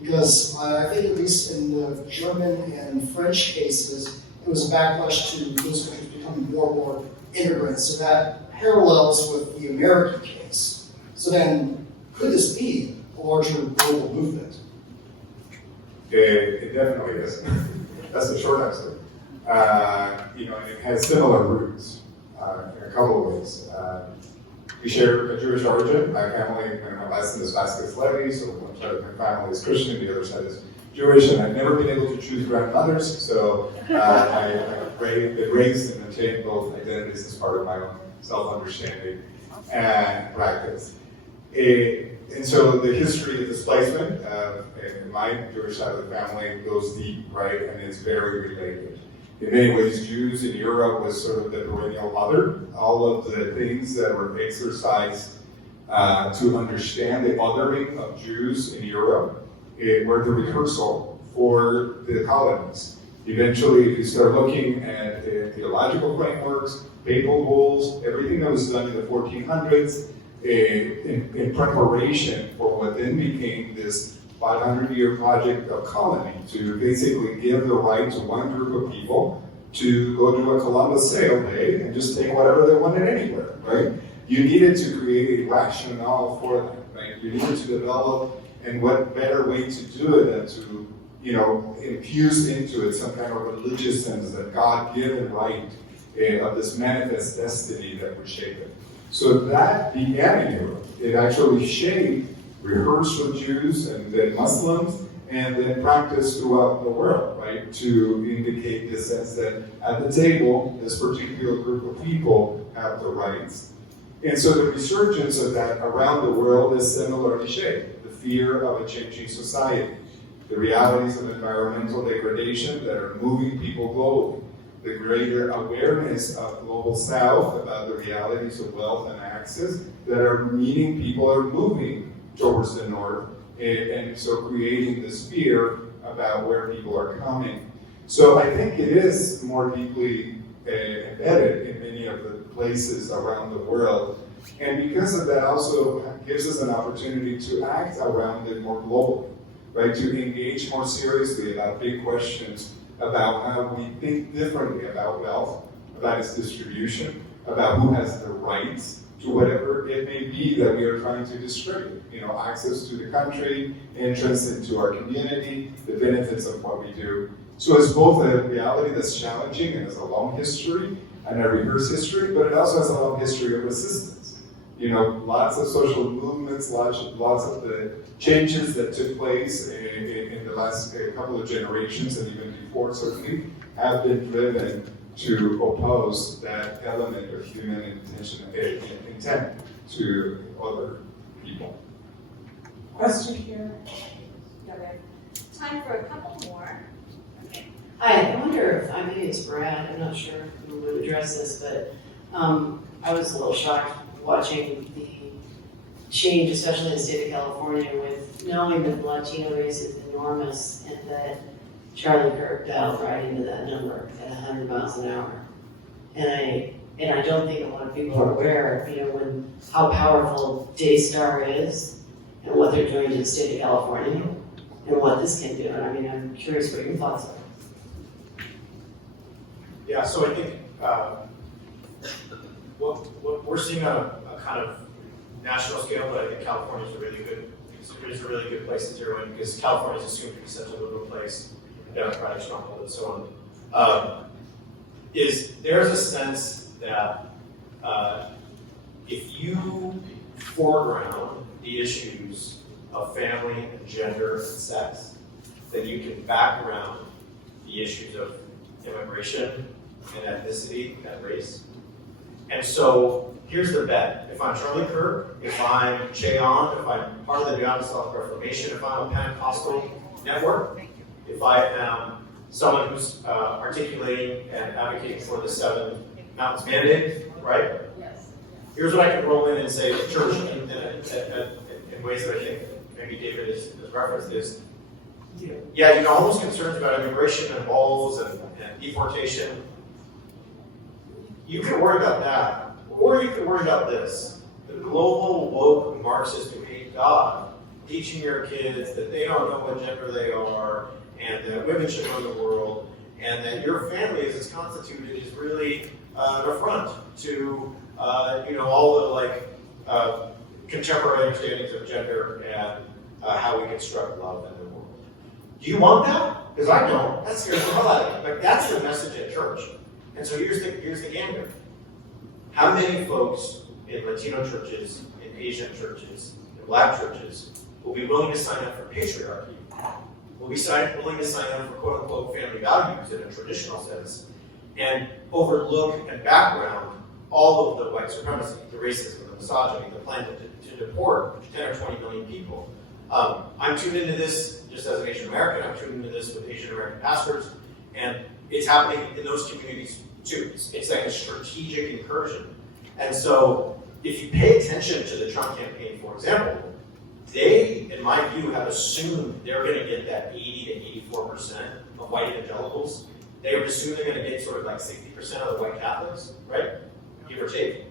Because I think at least in the German and French cases, it was a backlash to those countries becoming more and more immigrants. So that parallels with the American case. So then, could this be a larger global movement? It definitely is. That's the short answer. And it has similar roots in a couple of ways. We share a Jewish origin. My family, my last name is Vásquez-Levy, so one side of my family is Christian, the other side is Jewish, and I've never been able to choose grandmothers, so I've been raised and attained both identities as part of my own self-understanding and practice. And so the history of displacement in my Jewish side of the family goes deep, right, and it's very related. In many ways, Jews in Europe was sort of the perennial other. All of the things that were exercised to understand the othering of Jews in Europe were the rehearsal for the colonies. Eventually, if you start looking at theological frameworks, papal bulls, everything that was done in the 1400s in preparation for what then became this 500-year project of colony to basically give the right to one group of people to go do a Columbus sail day and just take whatever they wanted anywhere, right? You needed to create a rationale for that, right? You needed to develop, and what better way to do it than to, infuse into it some kind of religious sense, that God-given right of this manifest destiny that would shape it. So that began in Europe. It actually shaped, rehearsed for Jews and then Muslims, and then practiced throughout the world, right? To indicate the sense that at the table, this particular group of people have the rights. And so the resurgence of that around the world is similarly shaped. The fear of a changing society, the realities of environmental degradation that are moving people globally, the greater awareness of global south about the realities of wealth and access that are meaning people are moving towards the north, and so creating this fear about where people are coming. So I think it is more deeply embedded in many of the places around the world. And because of that also gives us an opportunity to act around it more globally, right? To engage more seriously about big questions about how we think differently about wealth, about its distribution, about who has the rights to whatever it may be that we are trying to distribute. Access to the country, entrance into our community, the benefits of what we do. So it's both a reality that's challenging and has a long history and a rehearsed history, but it also has a long history of resistance. Lots of social movements, lots of the changes that took place in the last couple of generations and even before certainly have been driven to oppose that element of human intent to other people. Question here. Okay. Time for a couple more. Okay. Hi, I wonder if, maybe it's Brad, I'm not sure who would address this, but I was a little shocked watching the change, especially in the state of California, with knowing that the Latino race is enormous and that Charlie Kirk dialed right into that number at 100 miles an hour. And I don't think a lot of people are aware, how powerful Daystar is and what they're doing to the state of California and what this can do. And I'm curious what your thoughts are. Yeah, so I think what we're seeing on a kind of national scale, but I think California is a really good place to zero in because California is assumed to be such a liberal place, democratic stronghold, and so on. Is there's a sense that if you foreground the issues of family and gender and sex, then you can background the issues of immigration and ethnicity and race. And so here's the bet. If I'm Charlie Kirk, if I'm Cheon, if I'm part of the Beyond South Reformation, if I'm a Pentecostal network, if I am someone who's articulating and advocating for the 7 Mountains mandate, right? Yes. Here's what I can roll in and say to church in ways that I think maybe David has referenced is, all those concerns about immigration and walls and deportation, you can worry about that, or you can worry about this. The global woke Marxist who hate God teaching your kids that they don't know what gender they are, and that women should run the world, and that your family as it's constituted is really an affront to all the contemporary understandings of gender and how we construct love in the world. Do you want that? Because I don't. That scares the hell out of me. Like that's the message at church. And so here's the gander. How many folks in Latino churches, in Asian churches, in Black churches will be willing to sign up for patriarchy? Will be willing to sign up for quote-unquote family values in a traditional sense and overlook and background all of the white supremacy, the racism, the misogyny, the plan to deport 10 or 20 million people. I'm tuned into this just as an Asian American. I'm tuned into this with Asian American pastors, and it's happening in those communities too. It's like a strategic incursion. And so if you pay attention to the Trump campaign, for example, they, in my view, have assumed they're going to get that 80 to 84% of white evangelicals. They would assume they're going to get sort of like 60% of the white Catholics, right? Give or take.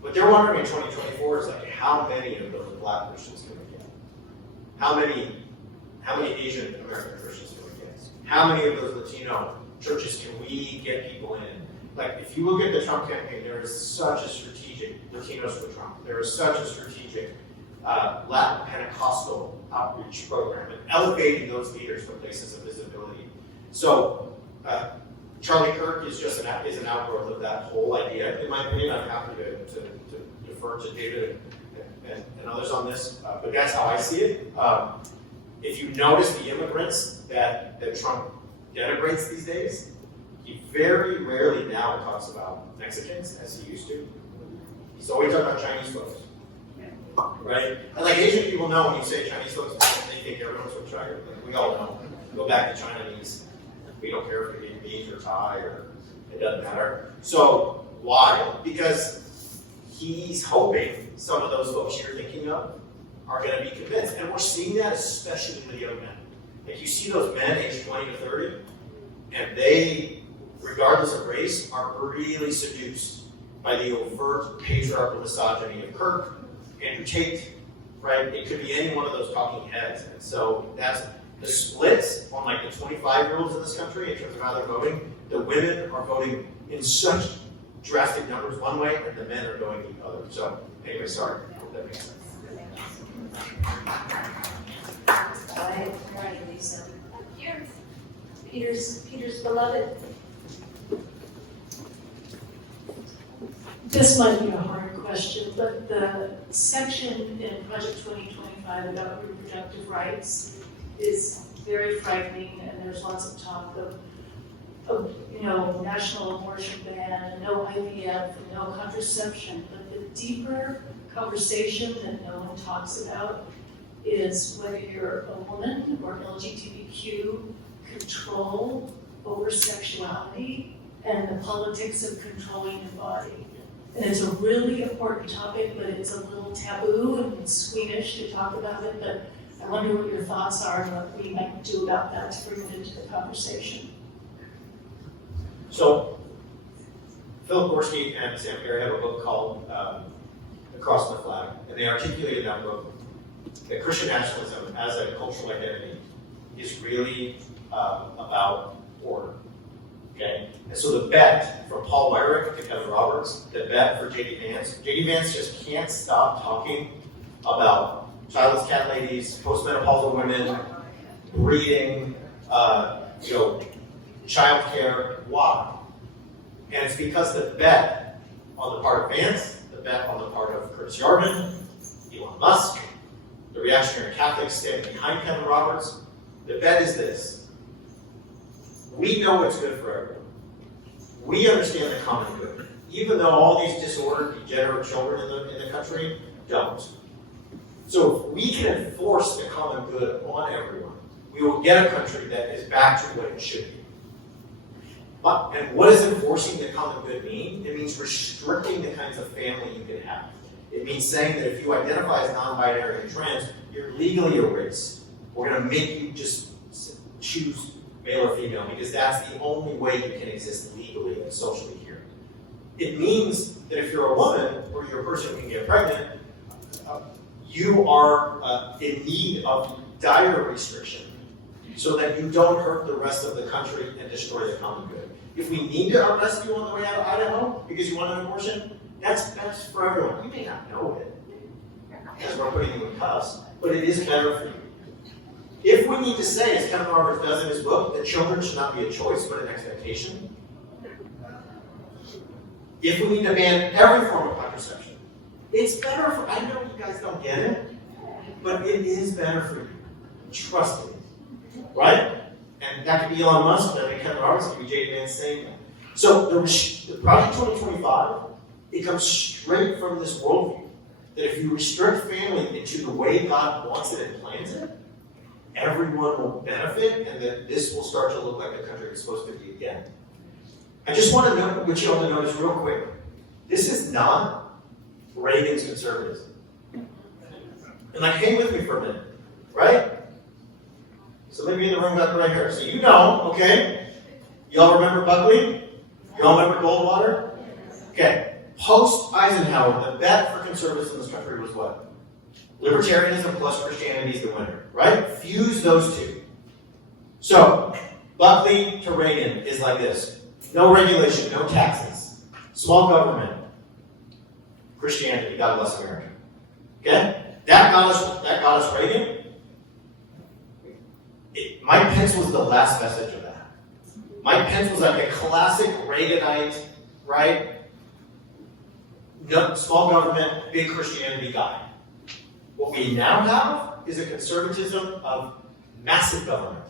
What they're wondering in 2024 is like, how many of those Black Christians can we get? How many Asian American Christians can we get? How many of those Latino churches can we get people in? Like, if you look at the Trump campaign, there is such a strategic Latinos for Trump. There is such a strategic Latin Pentecostal outreach program and elevating those leaders from places of visibility. So Charlie Kirk is just an outgrowth of that whole idea. In my opinion, I'm happy to defer to David and others on this, but that's how I see it. If you notice the immigrants that Trump denigrates these days, he very rarely now talks about Mexicans as he used to. He's always talking about Chinese folks. Right? And like Asian people know when you say Chinese folks, they think everyone's from China. Like, we all know. Go back to Chinese. We don't care if you're Vietnamese or Thai or it doesn't matter. So why? Because he's hoping some of those folks you're thinking of are going to be convinced. And we're seeing that especially with young men. Like you see those men aged 20 to 30, and they, regardless of race, are really seduced by the overt patriarchal misogyny of Kirk, Andrew Tate, right? It could be any one of those talking heads. And so that's the splits on like the 25-year-olds in this country in terms of how they're voting. The women are voting in such drastic numbers one way, and the men are going the other. So anyway, sorry. I hope that makes sense. All right, Lisa. Here. Peter's beloved. This might be a hard question, but the section in Project 2025 about reproductive rights is very frightening, and there's lots of talk of national abortion ban, no IVF, no contraception. But the deeper conversation that no one talks about is whether you're a woman or LGBTQ control over sexuality and the politics of controlling your body. And it's a really important topic, but it's a little taboo and it's squeamish to talk about it, but I wonder what your thoughts are and what we might do about that to bring it into the conversation. So, Philip Gorski and Sam Perry have a book called Across the Flag, and they articulate in that book that Christian nationalism as a cultural identity is really about order. Okay? And so the bet for Paul Weyrich to Kevin Roberts, the bet for J.D. Vance just can't stop talking about childless cat ladies, postmenopausal women, breeding, child care. Why? And it's because the bet on the part of Vance, the bet on the part of Curtis Yarvin, Elon Musk, the reactionary Catholics standing behind Kevin Roberts, the bet is this. We know what's good for everyone. We understand the common good, even though all these disordered, degenerate children in the country don't. So if we can enforce the common good on everyone, we will get a country that is back to what it should be. And what does enforcing the common good mean? It means restricting the kinds of family you can have. It means saying that if you identify as non-binary and trans, you're legally a race. We're going to make you just choose male or female because that's the only way you can exist legally and socially here. It means that if you're a woman or you're a person who can get pregnant, you are in need of dire restriction so that you don't hurt the rest of the country and destroy the common good. If we need to arrest you on the way out of Idaho because you want an abortion, that's best for everyone. You may not know it because we're putting you in cuffs, but it is better for you. If we need to say, as Kevin Roberts does in his book, that children should not be a choice but an expectation, if we need to ban every form of contraception, it's better for, I know you guys don't get it, but it is better for you. Trust me. Right? And that could be Elon Musk, that could be Kevin Roberts, that could be J.D. Vance saying that. So the Project 2025, it comes straight from this worldview, that if you restrict family into the way God wants it and plans it, everyone will benefit, and that this will start to look like the country it's supposed to be again. I just want you all to notice real quick, this is not Reagan's conservatism. And hang with me for a minute, right? So let me in the room back right here. So you know, okay? Y'all remember Buckley? Y'all remember Goldwater? Okay. Post-Eisenhower, the bet for conservatives in this country was what? Libertarianism plus Christianity is the winner, right? Fuse those two. So, Buckley to Reagan is like this. No regulation, no taxes. Small government. Christianity, God bless America. Okay? That got us Reagan. Mike Pence was the last message of that. Mike Pence was like a classic Reaganite, right? No, small government, big Christianity guy. What we now have is a conservatism of massive government.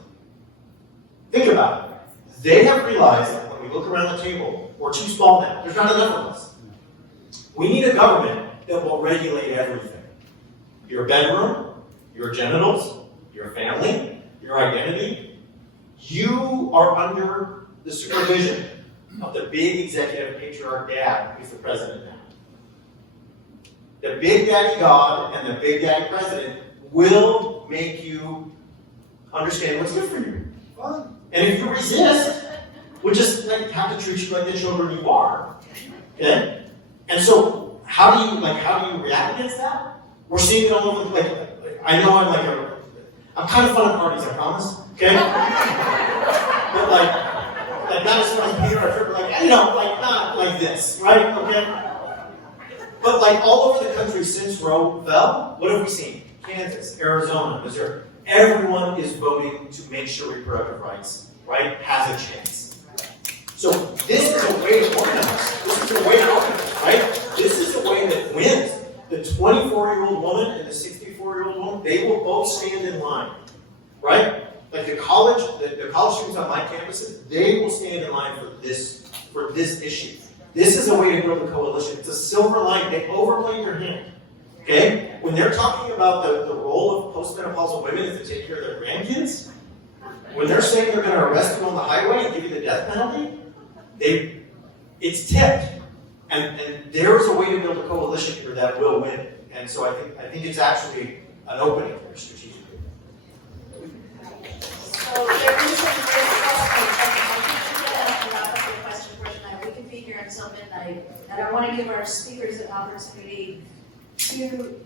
Think about it. They have realized that when we look around the table, we're too small now. There's not enough of us. We need a government that will regulate everything. Your bedroom, your genitals, your family, your identity. You are under the supervision of the big executive patriarch dad who's the president now. The big daddy God and the big daddy president will make you understand what's good for you. And if you resist, we'll just have to treat you like the children you are. Okay? And so how do you react against that? We're seeing it all over I know I'm kind of fun at parties, I promise. Okay? But not as fun as Peter or Tripper, not like this, right? Okay? But all over the country since Roe fell, what have we seen? Kansas, Arizona, Missouri. Everyone is voting to make sure reproductive rights, right, has a chance. So this is a way to organize. This is a way to organize, right? This is the way that wins. The 24-year-old woman and the 64-year-old woman, they will both stand in line, right? The college students on my campuses, they will stand in line for this issue. This is a way to build a coalition. It's a silver line. They overplayed their hand. Okay? When they're talking about the role of postmenopausal women is to take care of their grandkids, When they're saying they're going to arrest you on the highway and give you the death penalty, it's tipped. And there's a way to build a coalition here that will win. And so I think it's actually an opening there strategically. So there is some great questions. I think we're going to wrap up the question for tonight. We can be here until midnight, and I want to give our speakers an opportunity to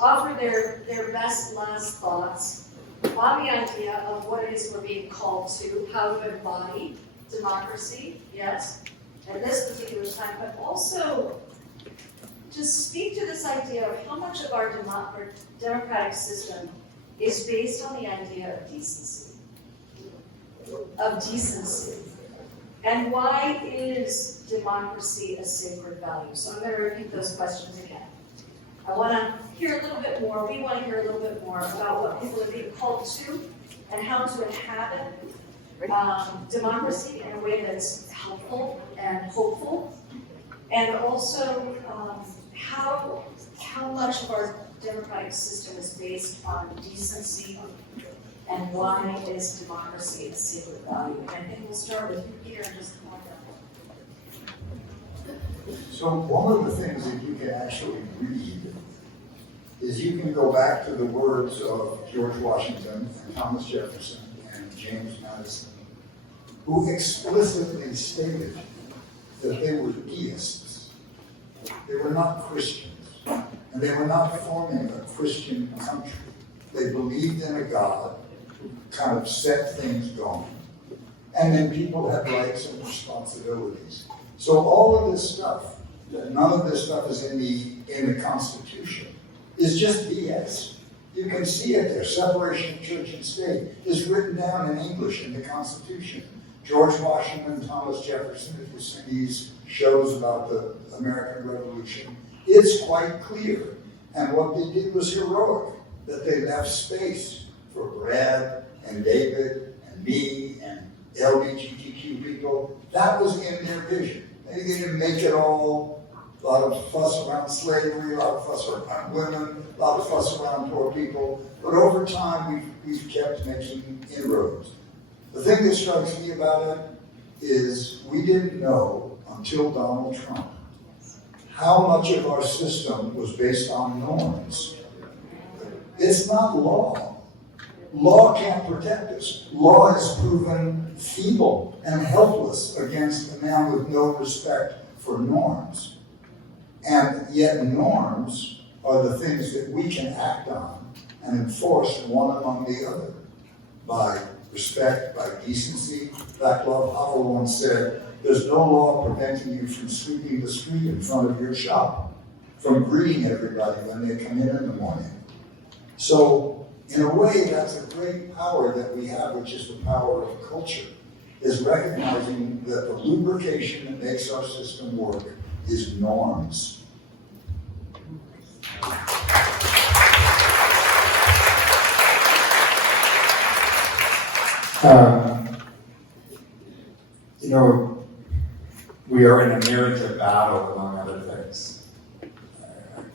offer their best last thoughts on the idea of what it is we're being called to, how to embody democracy, yes, at this particular time, but also just speak to this idea of how much of our democratic system is based on the idea of decency. And why is democracy a sacred value? So I'm going to repeat those questions again. I want to hear a little bit more, we want to hear a little bit more about what people are being called to and how to inhabit democracy in a way that's helpful and hopeful. And also how much of our democratic system is based on decency and why is democracy a sacred value? And I think we'll start with you, Peter, and just point out. So one of the things that you can actually read is you can go back to the words of George Washington and Thomas Jefferson and James Madison, who explicitly stated that they were deists. They were not Christians, and they were not forming a Christian country. They believed in a God who kind of set things going. And then people had rights and responsibilities. So all of this stuff, none of this stuff is in the Constitution, is just BS. You can see it there. Separation of church and state is written down in English in the Constitution. George Washington, Thomas Jefferson, if you see these shows about the American Revolution, it's quite clear. And what they did was heroic, that they left space for Brad and David and me and LGBTQ people. That was in their vision. They didn't make it all a lot of fuss around slavery, a lot of fuss around women, a lot of fuss around poor people. But over time, we've kept making inroads. The thing that strikes me about it is we didn't know until Donald Trump how much of our system was based on norms. It's not law. Law can't protect us. Law is proven feeble and helpless against a man with no respect for norms. And yet norms are the things that we can act on and enforce one among the other by respect, by decency. Vaclav Havel once said, there's no law preventing you from sweeping the street in front of your shop, from greeting everybody when they come in the morning. So in a way, that's a great power that we have, which is the power of culture, is recognizing that the lubrication that makes our system work is norms. We are in a narrative battle, among other things.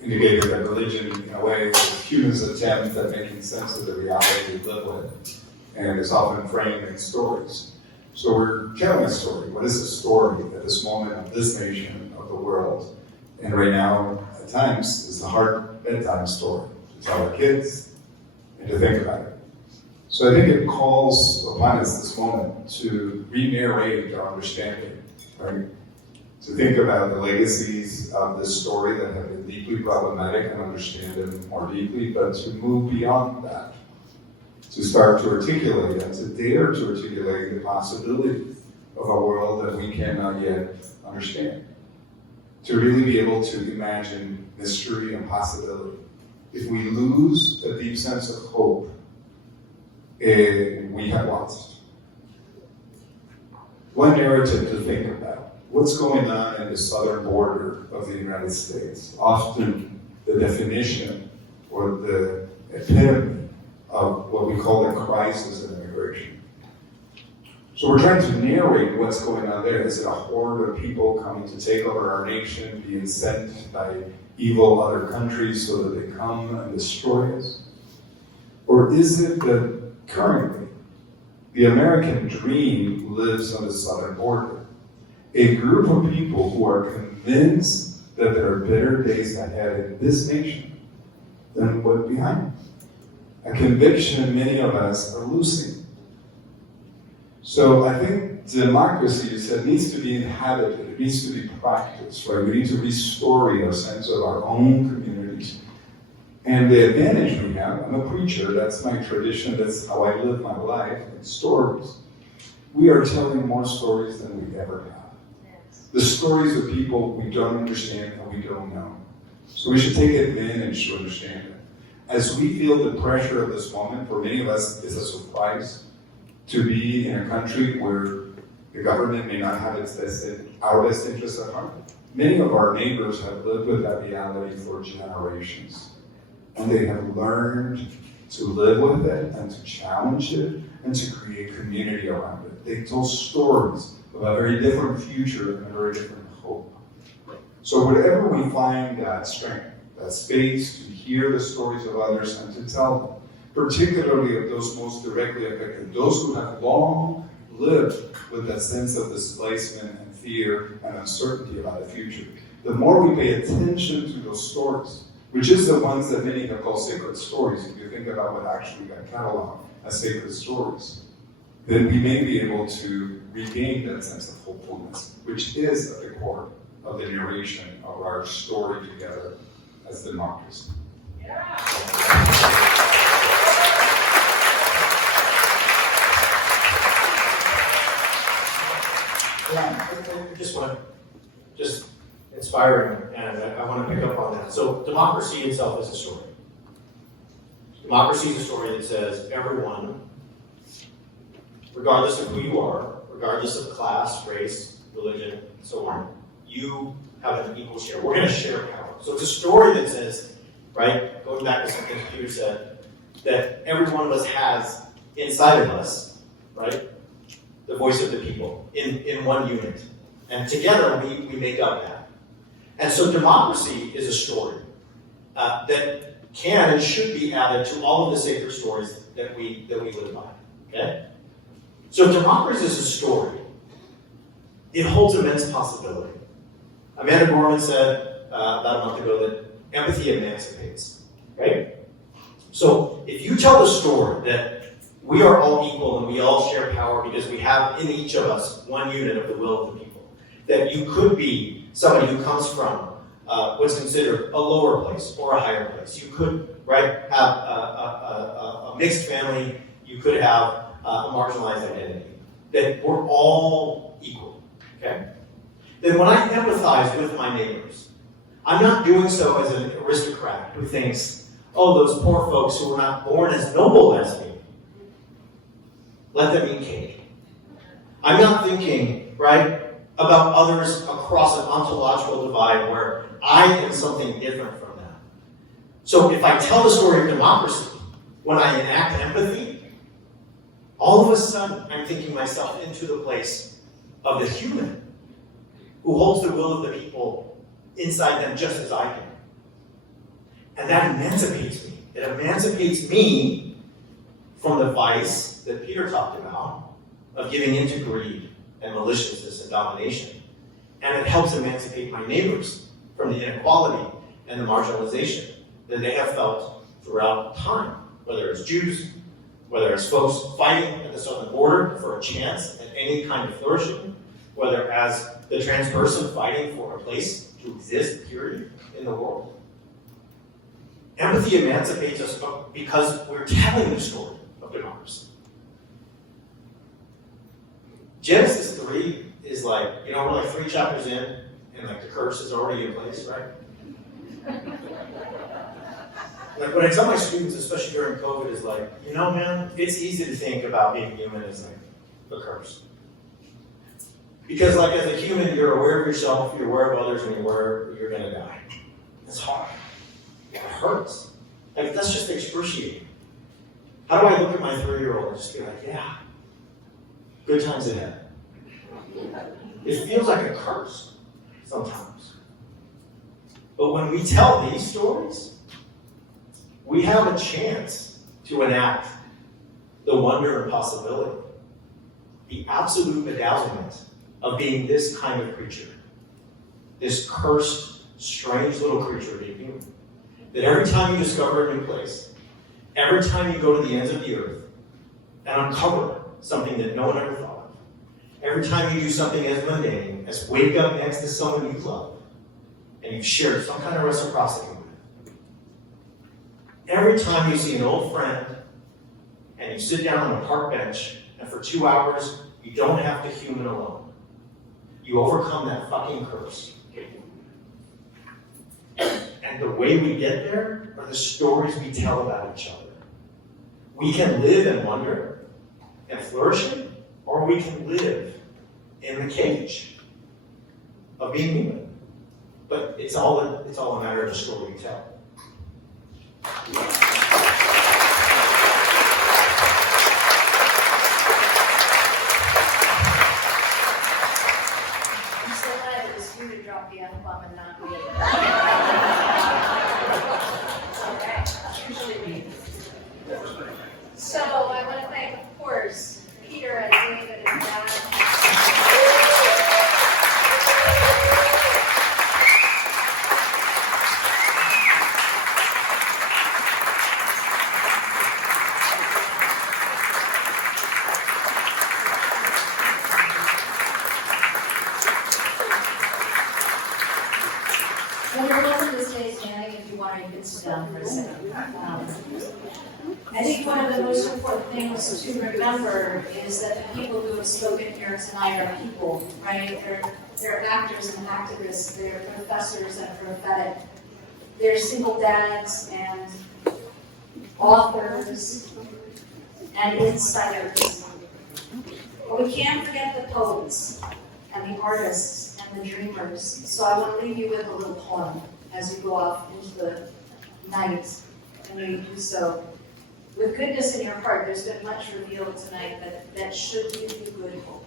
Indicated that religion, in a way, is humans' attempt at making sense of the reality we live with, and is often framed in stories. So we're telling a story. What is a story at this moment of this nation, of the world? And right now, at times, is the hard bedtime story to tell our kids and to think about it. So I think it calls upon us this moment to re-narrate our understanding, right? To think about the legacies of this story that have been deeply problematic and understand them more deeply, but to move beyond that, to start to articulate and to dare to articulate the possibility of a world that we cannot yet understand. To really be able to imagine mystery and possibility. If we lose a deep sense of hope, we have lost. One narrative to think about. What's going on in the southern border of the United States? Often the definition or the epitome of what we call the crisis of immigration. So we're trying to narrate what's going on there. Is it a horde of people coming to take over our nation, being sent by evil other countries so that they come and destroy us? Or is it that currently The American dream lives on the southern border. A group of people who are convinced that there are better days ahead in this nation than what behind. A conviction many of us are losing. So I think democracy needs to be inhabited, it needs to be practiced, right? We need to restore a sense of our own communities. And the advantage we have, I'm a preacher, that's my tradition, that's how I live my life, it's stories. We are telling more stories than we ever have. The stories of people we don't understand and we don't know. So we should take advantage to understand it. As we feel the pressure of this moment, for many of us, it's a surprise to be in a country where the government may not have our best interests at heart. Many of our neighbors have lived with that reality for generations. And they have learned to live with it and to challenge it and to create community around it. They tell stories of a very different future and a very different hope. So wherever we find that strength, that space to hear the stories of others and to tell them, particularly of those most directly affected, those who have long lived with that sense of displacement and fear and uncertainty about the future, the more we pay attention to those stories, which is the ones that many have called sacred stories, if you think about what actually got cataloged as sacred stories, then we may be able to regain that sense of hopefulness, which is at the core of the narration of our story together as democracy. Just inspiring, and I want to pick up on that. So democracy itself is a story. Democracy is a story that says everyone, regardless of who you are, regardless of class, race, religion, and so on, you have an equal share. We're going to share power. So it's a story that says, right, going back to something Peter said, that every one of us has inside of us, right, the voice of the people in one unit. And together we make up that. And so democracy is a story that can and should be added to all of the sacred stories that we live by. Okay? So if democracy is a story, it holds immense possibility. Amanda Gorman said about a month ago that empathy emancipates. Right? So if you tell the story that we are all equal and we all share power because we have in each of us one unit of the will of the people, that you could be somebody who comes from what's considered a lower place or a higher place. You could, right, have a mixed family. You could have a marginalized identity. That we're all equal. Okay? Then when I empathize with my neighbors, I'm not doing so as an aristocrat who thinks, oh, those poor folks who were not born as noble as me, let them eat cake. I'm not thinking, right, about others across an ontological divide where I am something different from them. So if I tell the story of democracy, when I enact empathy, all of a sudden I'm thinking myself into the place of the human who holds the will of the people inside them just as I can. And that emancipates me. It emancipates me from the vice that Peter talked about of giving into greed and maliciousness and domination. And it helps emancipate my neighbors from the inequality and the marginalization that they have felt throughout time, whether it's Jews, whether it's folks fighting at the southern border for a chance at any kind of flourishing, whether as the trans person fighting for a place to exist, period, in the world. Empathy emancipates us because we're telling the story of democracy. Genesis 3 is like, we're like 3 chapters in, and like the curse is already in place, right? Like when I tell my students, especially during COVID, is like, man, it's easy to think about being human as like a curse. Because like as a human, you're aware of yourself, you're aware of others, and you're aware you're gonna die. It's hard. It hurts. Like that's just excruciating. How do I look at my 3-year-old and just be like, yeah, good times ahead? It feels like a curse sometimes. But when we tell these stories, we have a chance to enact the wonder and possibility the absolute bedazzlement of being this kind of creature. This cursed, strange little creature being human. That every time you discover a new place, every time you go to the ends of the earth and uncover something that no one ever thought of, every time you do something as mundane as wake up next to someone you love, and you've shared some kind of reciprocity with, every time you see an old friend and you sit down on a park bench and for 2 hours you don't have to human alone, you overcome that fucking curse. And the way we get there are the stories we tell about each other. We can live in wonder and flourishing, or we can live in the cage of being human. But it's all a matter of the story we tell. I'm so glad it was you to drop the F-bomb and not me. Okay, usually me. So I want to thank, of course, Peter and David and Brad. Well, we're going to this day's Manny, if you want to, you can sit down for a second. I think one of the most important things to remember is that the people who have spoken here tonight are people, right? They're actors and activists, they're professors and prophetic, they're single dads and authors and insiders. But we can't forget the poets and the artists and the dreamers. So I want to leave you with a little poem as you go off into the night, and you do so with goodness in your heart. There's been much revealed tonight that should give you good hope.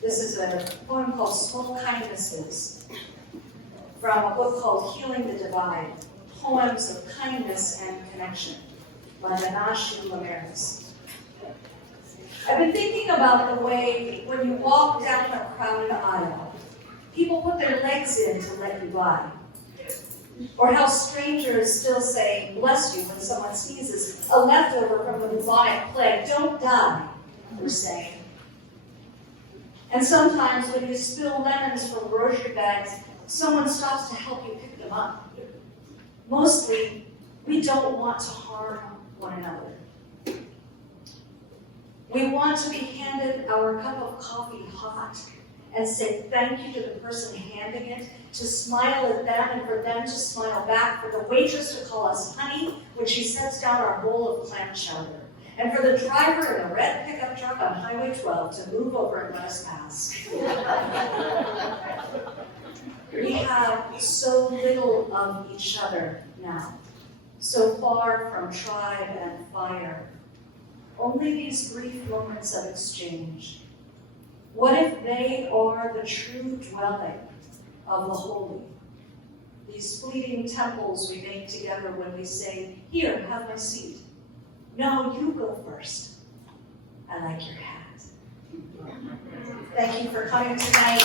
This is a poem called Small Kindnesses from a book called Healing the Divide, Poems of Kindness and Connection by Onishi. I've been thinking about the way when you walk down a crowded aisle, people put their legs in to let you by. Or how strangers still say, bless you, when someone sneezes, a leftover from the bubonic plague, don't die, we're saying. And sometimes when you spill lemons from grocery bags, someone stops to help you pick them up. Mostly, we don't want to harm one another. We want to be handed our cup of coffee hot and say thank you to the person handing it, to smile at them and for them to smile back, for the waitress to call us honey when she sets down our bowl of clam chowder, and for the driver in a red pickup truck on Highway 12 to move over and let us pass. We have so little of each other now, so far from tribe and fire. Only these brief moments of exchange. What if they are the true dwelling of the holy? These fleeting temples we make together when we say, here, have my seat. No, you go first. I like your hat. Thank you for coming tonight.